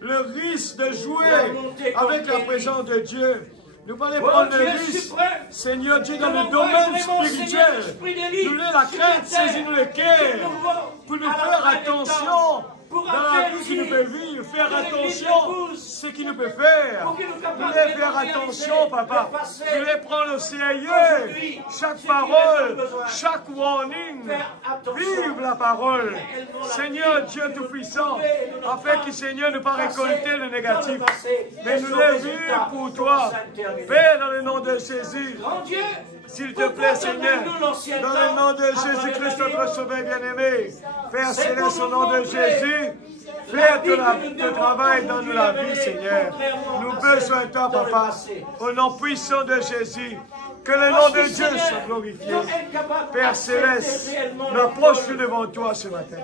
vers de jouer la montée avec la conquérie. présence de Dieu. Nous pas Oh, prendre Dieu le risque, suprême. Seigneur Dieu, dans Que le l'on voie domaine vraiment, Seigneur, spirituel. l'esprit d'Élie Nous la sur crainte, la terre. saisis-nous le cœur. Que nous voyons Pour nous à la faire fin des attention temps, pour dans la vie qu'il nous peut vivre, faire attention ce qu'il nous peut faire. Pour qu'il nous Nous capable voulons de faire réaliser attention, papa. le passé. Nous voulons prendre au sérieux Aujourd'hui, chaque ce qu'il a parole, besoin. chaque warning. Faire attention. Vive la parole. Réellement la Seigneur vie Dieu que nous Tout-Puissant, pouvons de notre afin part que Seigneur ne pas passer récolter le dans négatif, le passé, mais et nous son les résultat vivre pour commence toi. à être terminé. Père, dans le nom de Jésus, Grand Dieu, s'il te pourquoi plaît, Seigneur, donnons-nous l'ancien dans temps le nom de à travers Jésus-Christ, la vie? notre Sauveur bien-aimé, Père C'est Céleste, pour au nous nom de montrer Jésus, la fais vie que nous ton devons travail dans nous la vie, aujourd'hui Seigneur. contrairement Nous à besoin celle de toi, dans le Papa, passé. au nom puissant de Jésus. Que le nom de Dieu soit glorifié. Père Céleste, nous approchons devant toi ce matin.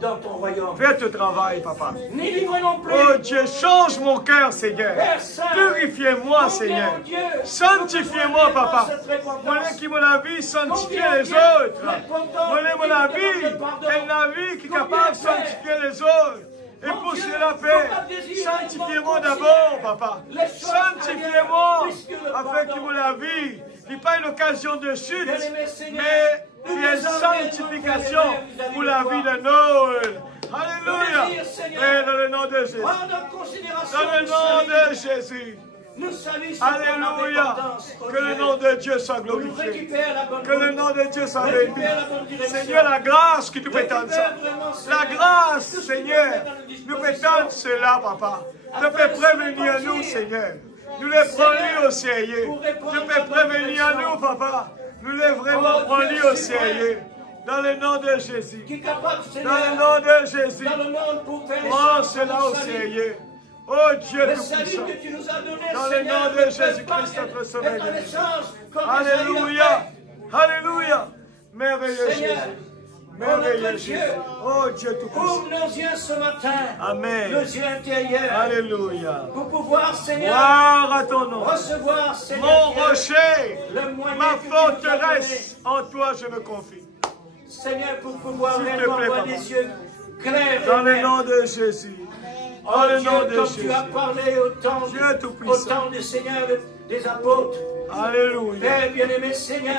Dans ton royaume. Fais ton travail, papa. Ni libre non plus. Oh Dieu, change mon cœur, Seigneur. Purifiez-moi, Seigneur. Sanctifiez-moi, papa. Moi qui mon la vie, sanctifier les autres. Moi mon la vie, un vie qui est capable de sanctifier les autres. Et pour cela, Père, sanctifiez-moi d'abord, papa. Sanctifiez-moi, afin que mon la vie, qui n'est pas une occasion de chute, mais il y a une sanctification pour la vie de Noël. Alléluia. Et dans le nom de Jésus. Dans le nom de Jésus. Alléluia. Que le nom de Dieu soit glorifié. Que le nom de Dieu soit béni. Seigneur, la grâce qui nous pétante ça. La grâce, Seigneur, nous pétante cela, papa. Tu peux prévenir nous, Seigneur. Nous les prenons au sérieux. Tu peux prévenir nous, papa. Nous les vraiment prenons au sérieux. Dans le nom de Jésus. Dans le nom de Jésus. Prends cela au sérieux. Oh Dieu tout-puissant. Dans le nom de Jésus-Christ, notre Sauveur. Alléluia. Alléluia. Merveilleux Jésus. Merveilleux Jésus. Oh Dieu tout-puissant. Ouvre nos yeux ce matin. Amen. Nos yeux intérieurs. Alléluia. Pour pouvoir, Seigneur, Gloire à ton nom. recevoir, Seigneur, Mon rocher, le moyen ma que tu nous as forteresse, en toi je me confie. Seigneur, pour pouvoir S'il te réellement plaît, avoir papa. des yeux clairs. Dans le nom de Jésus. Dans le Dieu, nom de comme Jésus. tu as parlé Dieu tout-puissant. au temps du Seigneur, des apôtres. Alléluia. Père bien-aimé Seigneur,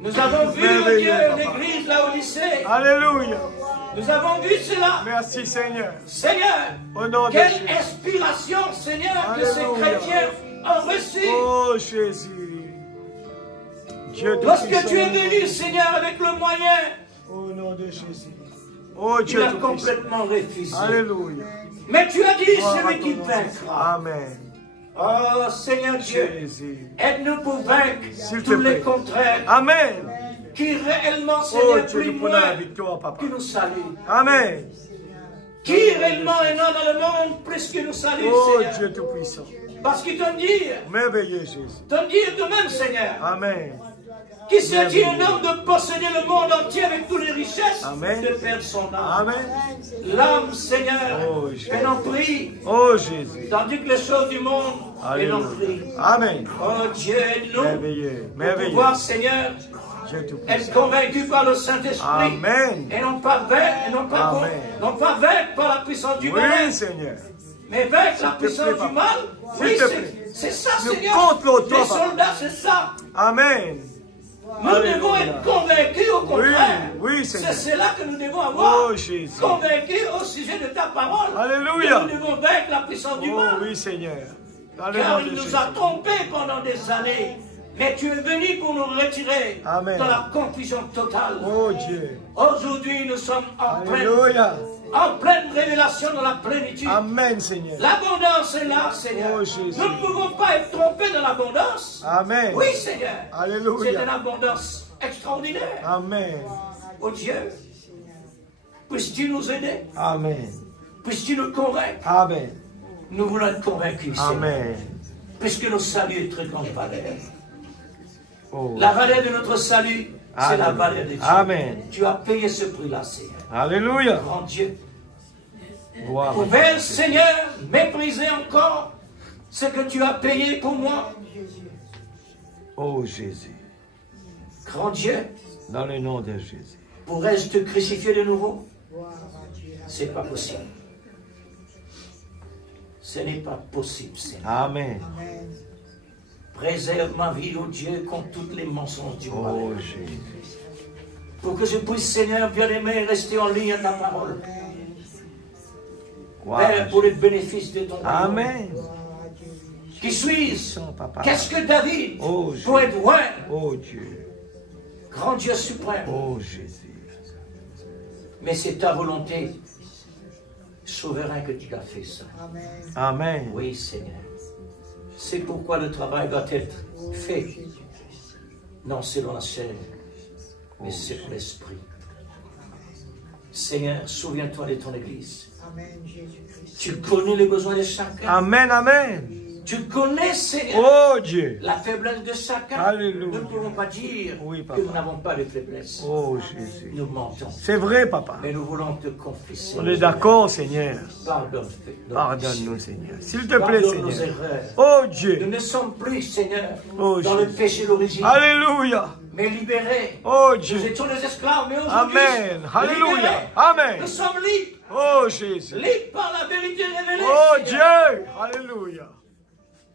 nous avons vu, Merveilleux, Dieu, papa. l'église Laodicée. Alléluia. Nous avons vu cela. Merci Seigneur. Seigneur, Au nom de quelle Jésus. inspiration, Seigneur, que ces Alléluia. chrétiens ont reçu. Oh Jésus. Dieu Lorsque tout-puissant. tu es venu, Seigneur, avec le moyen, Au nom de Jésus. Oh tu Dieu l'as tout-puissant. complètement refusé. Alléluia. Mais tu as dit, Gloire à celui ton qui nom. vaincra. Amen. Oh Seigneur Dieu, Jésus. aide-nous pour vaincre S'il te tous les plaît. contraires Amen. qui réellement, Oh Seigneur, Dieu, plus nous prenons la moins victoire, papa. qui nous saluent. Amen. Qui réellement est là dans le monde plus que nous salue, Oh Seigneur. Dieu tout-puissant. Parce qu'ils t'ont dit, Merveilleux Jésus. toi-même, Seigneur, Amen. qui serait-il un homme de posséder le monde entier avec toutes les richesses, Amen. de perdre son âme. Amen. L'âme, Seigneur, Oh, Jésus. que l'on prie, Oh Jésus. tandis que les choses du monde, que l'on prie. Alléluia. Amen. Oh Dieu, aide-nous Merveilleux. pour Merveilleux. pouvoir, Seigneur, Dieu être tout-puissant. convaincus par le Saint-Esprit. Amen. Et non pas vaincre, Amen. non pas vaincre par la puissance du mal, Oui, Seigneur. mais vaincre la te puissance plaît, du papa. mal. S'il Oui, te plaît. c'est ça, Nous Seigneur. contre toi, Les papa. soldats, c'est ça. Amen. Nous Alléluia. devons être convaincus au contraire. Oui, Seigneur. C'est cela que nous devons avoir. Oh Jésus. Convaincus au sujet de ta parole. Alléluia. Que nous devons vaincre la puissance du Oh mal. oui, Seigneur. Dans le Car nom il de nous Jésus. a trompés pendant des années. Mais tu es venu pour nous retirer Amen. dans la confusion totale. Oh Dieu. Aujourd'hui, nous sommes Alléluia. en pleine révélation dans la plénitude. Amen, Seigneur. L'abondance est là, Seigneur. Oh, Jésus. Nous ne pouvons pas être trompés dans l'abondance. Amen. Oui, Seigneur. Alléluia. C'est une abondance extraordinaire. Amen. Oh Dieu, puisses-tu nous aider? Amen. Puisses-tu nous convaincre? Amen. Nous voulons être convaincus, Seigneur. Amen. Puisque notre salut est très grande valeur. Oh. La valeur de notre salut, c'est la valeur de Dieu. Amen. Tu as payé ce prix-là, Seigneur. Alléluia. Grand Dieu. Gloire. Pouvais, Seigneur, mépriser encore ce que tu as payé pour moi? Oh Jésus. Grand Dieu, Dans le nom de Jésus. pourrais-je te crucifier de nouveau? C'est pas possible. Ce n'est pas possible, Seigneur. Amen. Préserve ma vie, oh Dieu, contre toutes les mensonges du Oh mal. Jésus. Pour que je puisse, Seigneur, bien-aimé, rester en ligne à ta parole. Gloire. Père, pour le bénéfice de ton royaume. Amen. Qui suis-je? Papa. Qu'est-ce que David Oh, Jésus. pour être loin? Oh Dieu. Grand Dieu suprême. Oh Jésus. Mais c'est ta volonté, souverain, que tu as fait ça. Amen. Oui, Seigneur. C'est pourquoi le travail doit être fait, non selon la chair, mais selon l'esprit. Seigneur, souviens-toi de ton Église. Tu connais les besoins de chacun. Amen. Amen. Tu connais, Seigneur, Oh Dieu. la faiblesse de chacun. Alléluia. Nous ne pouvons pas dire Oui, que papa. nous n'avons pas de faiblesse. Oh Jésus. Nous mentons. C'est vrai, papa. Mais nous voulons te confesser. On est d'accord, Seigneur. Pardonne. Pardonne-nous, Seigneur. S'il te plaît, Pardonne nos Seigneur. erreurs. Oh Nous Dieu. ne sommes plus, Seigneur, Oh, dans le Jésus. péché d'origine, Alléluia. mais libérés. Oh Nous Dieu. étions des esclaves, mais aujourd'hui, Amen. Alléluia. libérés. Amen. Nous sommes libres. Oh Jésus. Libres par la vérité révélée. Oh Seigneur. Dieu. Alléluia.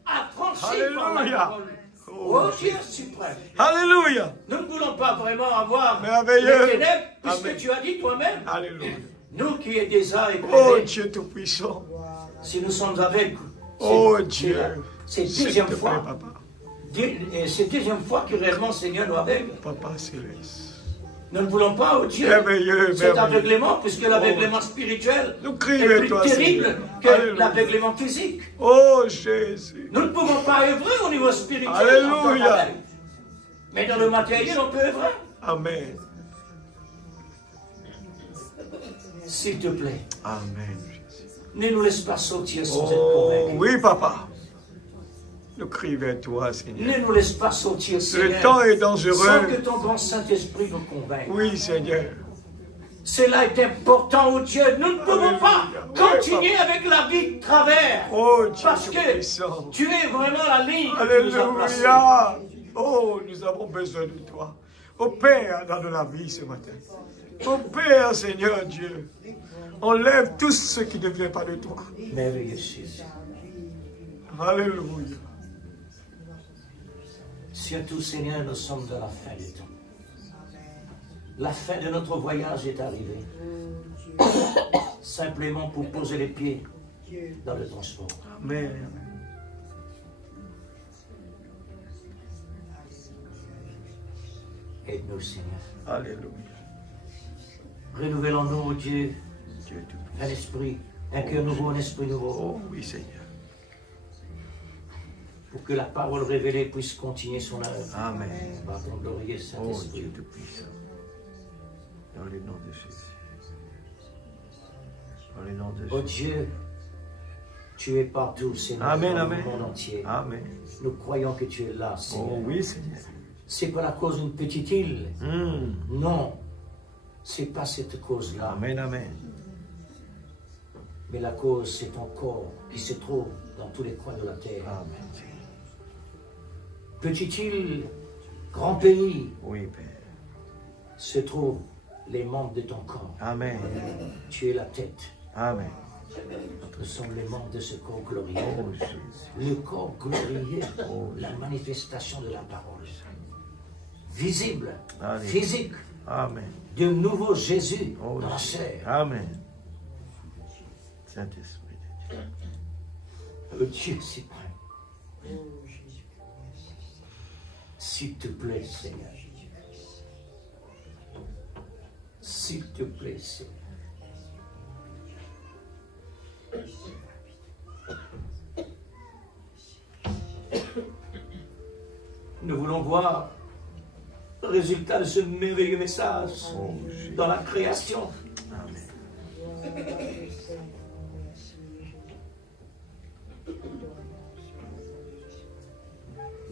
Affranchis par la Alléluia. parole. Oh Dieu suprême. Alléluia. Nous ne voulons pas vraiment avoir Merveilleux. les ténèbres, puisque Amen. tu as dit toi-même, Alléluia. nous qui es déjà Oh éprouvés, Dieu Tout-Puissant. si nous sommes avec, Oh c'est Dieu. c'est S'il deuxième te plaît, fois. papa. C'est deuxième fois que réellement, Seigneur, nous aveugle. Papa Céleste. Nous ne voulons pas, oh Dieu, Merveilleux, cet merveilleux. aveuglement, puisque l'aveuglement spirituel Nous est crions plus toi, terrible Seigneur. que Alléluia. l'aveuglement physique. Oh Jésus. Nous ne pouvons pas œuvrer au niveau spirituel. Alléluia. en tant qu'aveugle. Mais dans le matériel, on peut œuvrer. Amen. S'il te plaît, Amen. ne nous laisse pas sortir sans être Oh convaincus. oui, papa. Nous crions vers toi, Seigneur. Ne nous laisse pas sortir, Seigneur, Le temps est sans dangereux. que ton bon Saint-Esprit nous convainque. Oui, Seigneur. Cela est important, oh Dieu. Nous ne pouvons pas Alléluia. continuer avec la vie de travers. Oh Dieu Parce que Tout-Puissant. tu es vraiment la ligne que tu nous as placée. Alléluia. Oh, nous avons besoin de toi. Opère dans la vie ce matin. Opère, Seigneur Dieu. Enlève tout ce qui ne vient pas de toi. Merveilleux Jésus. Alléluia. Surtout, Seigneur, nous sommes dans la fin du temps. La fin de notre voyage est arrivée. Simplement pour poser les pieds dans le transport. Amen. Aide-nous, Seigneur. Alléluia. Renouvelons-nous, oh Dieu, Dieu un Tout-Puissant. esprit, un cœur nouveau, un esprit nouveau, Oh oui, Seigneur. pour que la parole révélée puisse continuer son œuvre. Amen. Par ton glorieux Oh Saint-Esprit. Dieu Tout-Puissant. Dans le nom de Jésus. Dans le nom de Oh Jésus. Dieu, tu es partout, Seigneur, Amen, dans amen. le monde entier. Amen. Nous croyons que tu es là, Seigneur. Oh oui, Seigneur. C'est pas la cause d'une petite île. Non, c'est pas cette cause-là. Amen, amen. Mais la cause, c'est ton corps qui se trouve dans tous les coins de la terre. Amen. Petite île, grand pays, Oui, Père. se trouvent les membres de ton corps. Amen. Tu es la tête. Amen. Nous sommes les membres de ce corps glorieux. Oh Jésus. Le corps glorieux, la manifestation de la parole. Visible, Allez. physique, Amen. de nouveau Jésus Oh dans la Jésus. chair. Amen. Saint-Esprit de Dieu. Le Dieu suprême. S'il te plaît, Seigneur. S'il te plaît, Seigneur. Nous voulons voir le résultat de ce merveilleux message Oh Jésus. dans la création. Amen.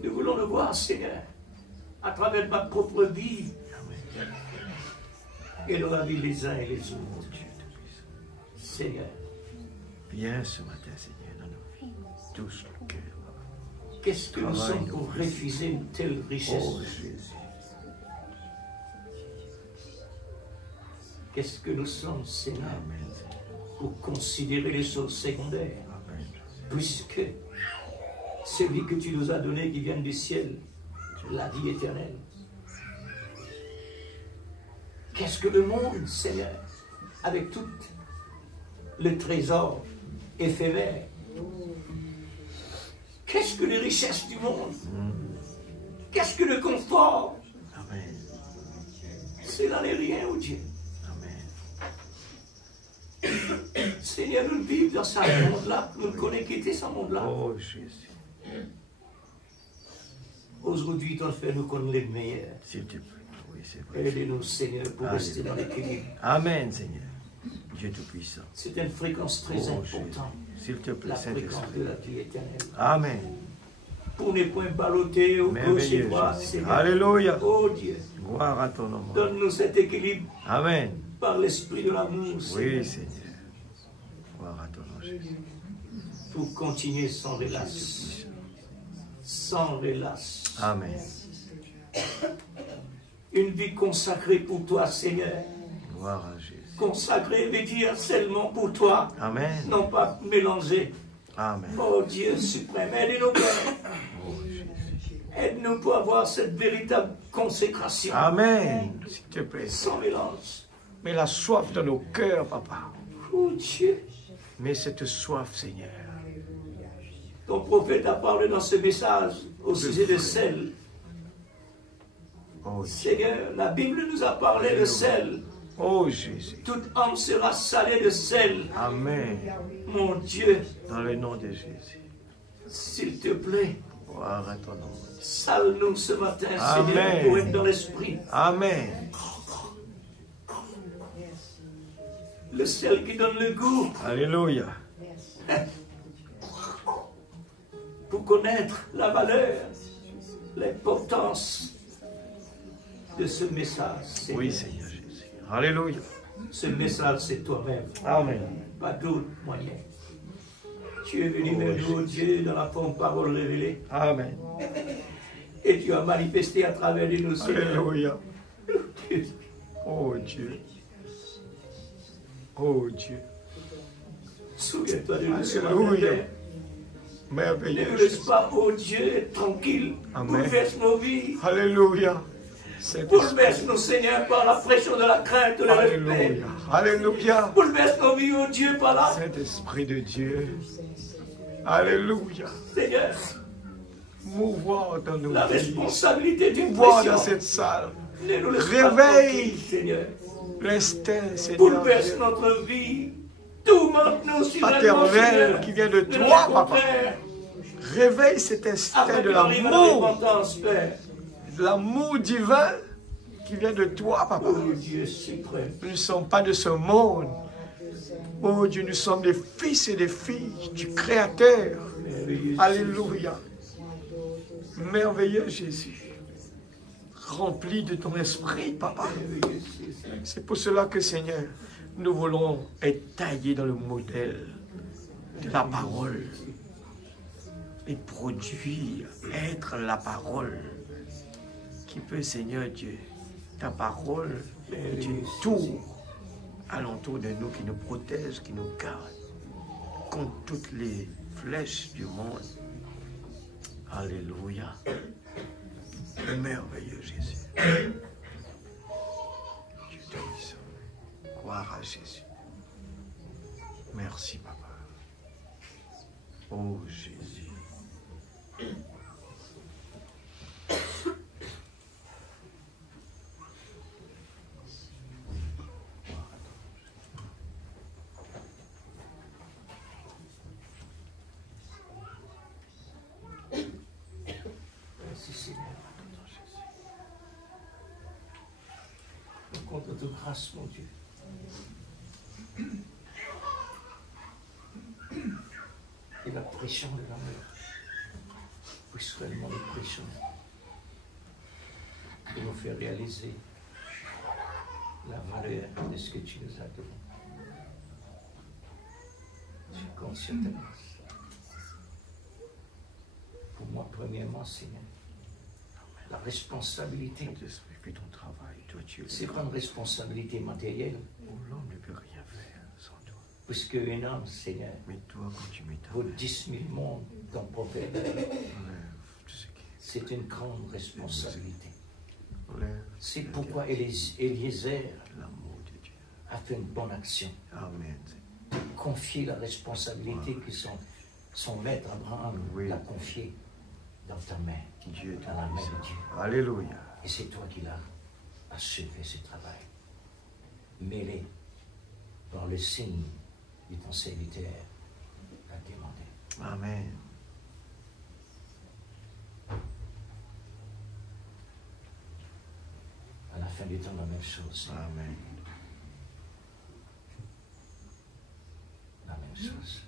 Nous voulons le voir, Seigneur, à travers ma propre vie et dans la vie des uns et les autres. Seigneur, Viens ce matin, Seigneur, dans nos vies. Touche le cœur. qu'est-ce que nous sommes pour refuser une telle richesse? Oh Jésus. Qu'est-ce que nous sommes, Seigneur, Amen. pour considérer les choses secondaires? Amen. Puisque celui que tu nous as donné qui vient du ciel, la vie éternelle. Qu'est-ce que le monde, Seigneur, avec tout le trésor éphémère? Qu'est-ce que les richesses du monde? Qu'est-ce que le confort? Amen. Cela n'est rien, oh Dieu. Amen. Seigneur, nous vivons dans ce monde-là. Nous ne connaissons qu'était ce monde-là. Oh Jésus. Aujourd'hui, ton fait nous connaît les meilleurs. S'il te plaît. Oui, c'est vrai. Aidez-nous, Seigneur, pour Alléluia. rester dans l'équilibre. Amen, Seigneur. Dieu Tout-Puissant. C'est une fréquence très Oh, importante. S'il te plaît, la fréquence Saint-Esprit. de la vie éternelle. Amen. Pour ne point balloter au gauche et Merveilleux droite, Jésus. Seigneur. Alléluia. Oh Dieu, Gloire à ton nom. donne-nous cet équilibre Amen. par l'esprit de l'amour, Oui, Seigneur, Seigneur. Gloire à ton nom, Jésus. pour continuer sans relâche. Sans relâche. Amen. Une vie consacrée pour toi, Seigneur. Gloire à Jésus. Consacrée veut dire seulement pour toi, Amen. non pas mélangée. Amen. Oh Dieu suprême, aide-nous, Père. Oh, Jésus. Aide-nous pour avoir cette véritable consécration. Amen. S'il te plaît. Sans mélange. Mets la soif dans nos cœurs, papa. Oh Dieu. Mets cette soif, Seigneur. Ton prophète a parlé dans ce message au sujet de sel. Oh, Seigneur, la Bible nous a parlé de sel. oh Jésus. Toute âme sera salée de sel. Amen. Mon Dieu, Dans le nom de Jésus. s'il te plaît, Gloire à ton nom. sale-nous ce matin, Amen. Seigneur, pour être dans l'esprit. Amen. Le sel qui donne le goût Alléluia. pour connaître la valeur, l'importance de ce message. Seigneur. Oui, Seigneur Jésus. Alléluia. Ce message, c'est toi-même. Amen. Pas d'autre moyen. Tu es venu vers nous, oh Dieu, dans la forme parole révélée. Amen. Et tu as manifesté à travers de nous, Seigneur. Alléluia. Oh Dieu. Oh Dieu. Souviens-toi de nous ce Alléluia. matin. Merveilleux. Ne laisse pas, oh Dieu, tranquille. Amen. Bouleverse nos vies. Alléluia. Saint-Esprit. Bouleverse-nous, Seigneur, par la pression de la crainte, de le respect. Alléluia. Alléluia. Bouleverse nos vies, oh Dieu, par la... Saint-Esprit de Dieu. Alléluia. Seigneur, Mouvoir dans nos la vies. responsabilité d'une Mouvoir dans pression. cette salle. Ne nous laisse Réveille. pas tranquille, Seigneur. L'instinct, Seigneur. Bouleverse notre vie. Tourmente-nous sur Paternel qui vient de toi, papa. Réveille cet instinct de l'amour. De l'amour divin qui vient de toi, papa. Oh Dieu suprême. Nous ne sommes pas de ce monde. Oh Dieu, nous sommes des fils et des filles du Créateur. Merveilleux. Alléluia. Merveilleux Jésus. Rempli de ton esprit, papa. Merveilleux Jésus. C'est pour cela que, Seigneur, nous voulons être taillés dans le modèle de la parole et produire, être la parole qui peut, Seigneur Dieu, ta parole est une tour alentour de nous qui nous protège, qui nous garde contre toutes les flèches du monde. Alléluia. Merveilleux Jésus. Dieu te bénisse. Gloire à Jésus. Merci, papa. Oh Jésus. Merci Seigneur. Nous comptons de grâce, mon Dieu. Et la pression de l'amour. Puisse réellement nous prêchons et nous faire réaliser la valeur de ce que tu nous as donné. Je compte sur ta grâce. Pour moi, premièrement, Seigneur, la responsabilité, Saint-Esprit, fais ton travail. Toi, tu es c'est pas une responsabilité matérielle, Oh, l'homme ne peut rien faire sans toi. puisque un homme, Seigneur, Mais toi, quand tu mets ta vaut main, 10 000 mondes dans le prophète. enlève tout ce qui C'est une grande responsabilité. enlève C'est pourquoi Eliezer l'amour de Dieu. a fait une bonne action. Amen. Confier la responsabilité que son maître Abraham Oui. l'a confiée dans ta main, Dieu te dans la main bénisse. de Dieu. Alléluia. Et c'est toi qui l'as achevé ce travail. Mêlé par le signe de ton serviteur l'a demandé. Amen. À la fin du temps, la même chose. Amen. La même chose.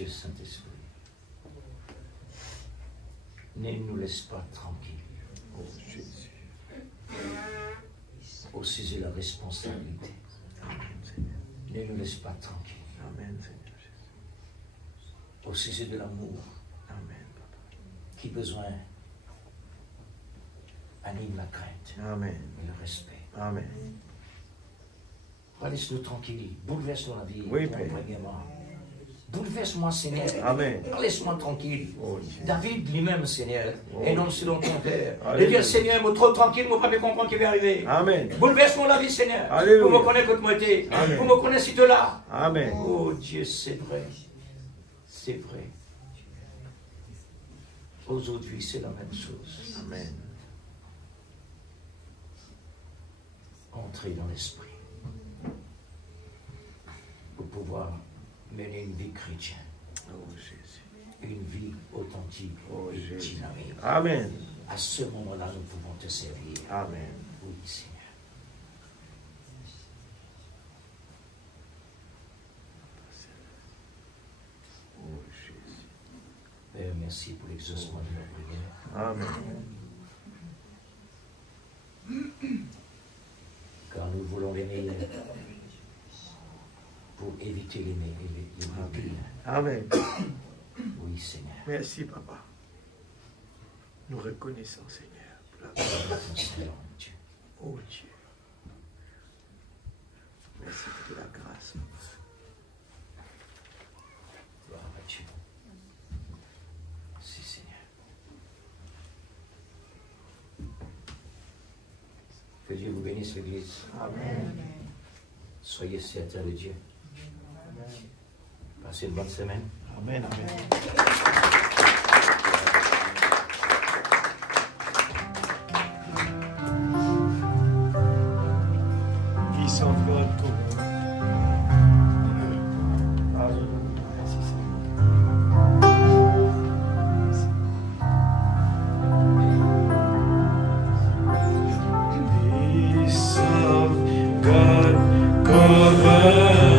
Dieu Saint-Esprit, ne nous laisse pas tranquilles. Oh Jésus. Au sujet de la responsabilité. Ne nous laisse pas tranquilles. Amen, Seigneur Jésus. Au sujet de l'amour. Amen, Papa. Qui besoin anime la crainte. Amen. Et le respect. Amen. Laisse-nous tranquilles. Bouleverse-nous la vie. Oui, Père. Bouleverse-moi, Seigneur. Amen. Laisse-moi tranquille. Oh, Dieu. David lui-même, Seigneur, Oh. et non selon ton père. Alléluia. Il dit, Seigneur, moi trop tranquille, moi pas me comprendre ce qui va arriver. Amen. Bouleverse-moi la vie, Seigneur. Alléluia. Pour me connaître que moi t'es. Amen. Pour me connaître si tu es là. Amen. Oh Dieu, c'est vrai. C'est vrai. Aujourd'hui, c'est la même chose. Amen. Entrer dans l'esprit. Pour pouvoir mener une vie chrétienne. Oh Jésus. Une vie authentique Oh, et Jésus. dynamique. Amen. À ce moment-là, nous pouvons te servir. Amen. Oui, Seigneur. Oh Jésus. Père, merci pour l'exaucement de nos prières. Amen. Car nous voulons les meilleurs pour éviter les pires. Amen. Oui, Seigneur. Merci, Papa. Nous reconnaissons, Seigneur, pour la Seigneur, Dieu. Oh Dieu. Merci pour la grâce. Gloire à Dieu. Si, Seigneur. Que Dieu vous bénisse, l'Église. Amen. Soyez certains de Dieu. Passez une bonne semaine. Amen. Amen. Peace of God to Merci, Seigneur. Peace of God cover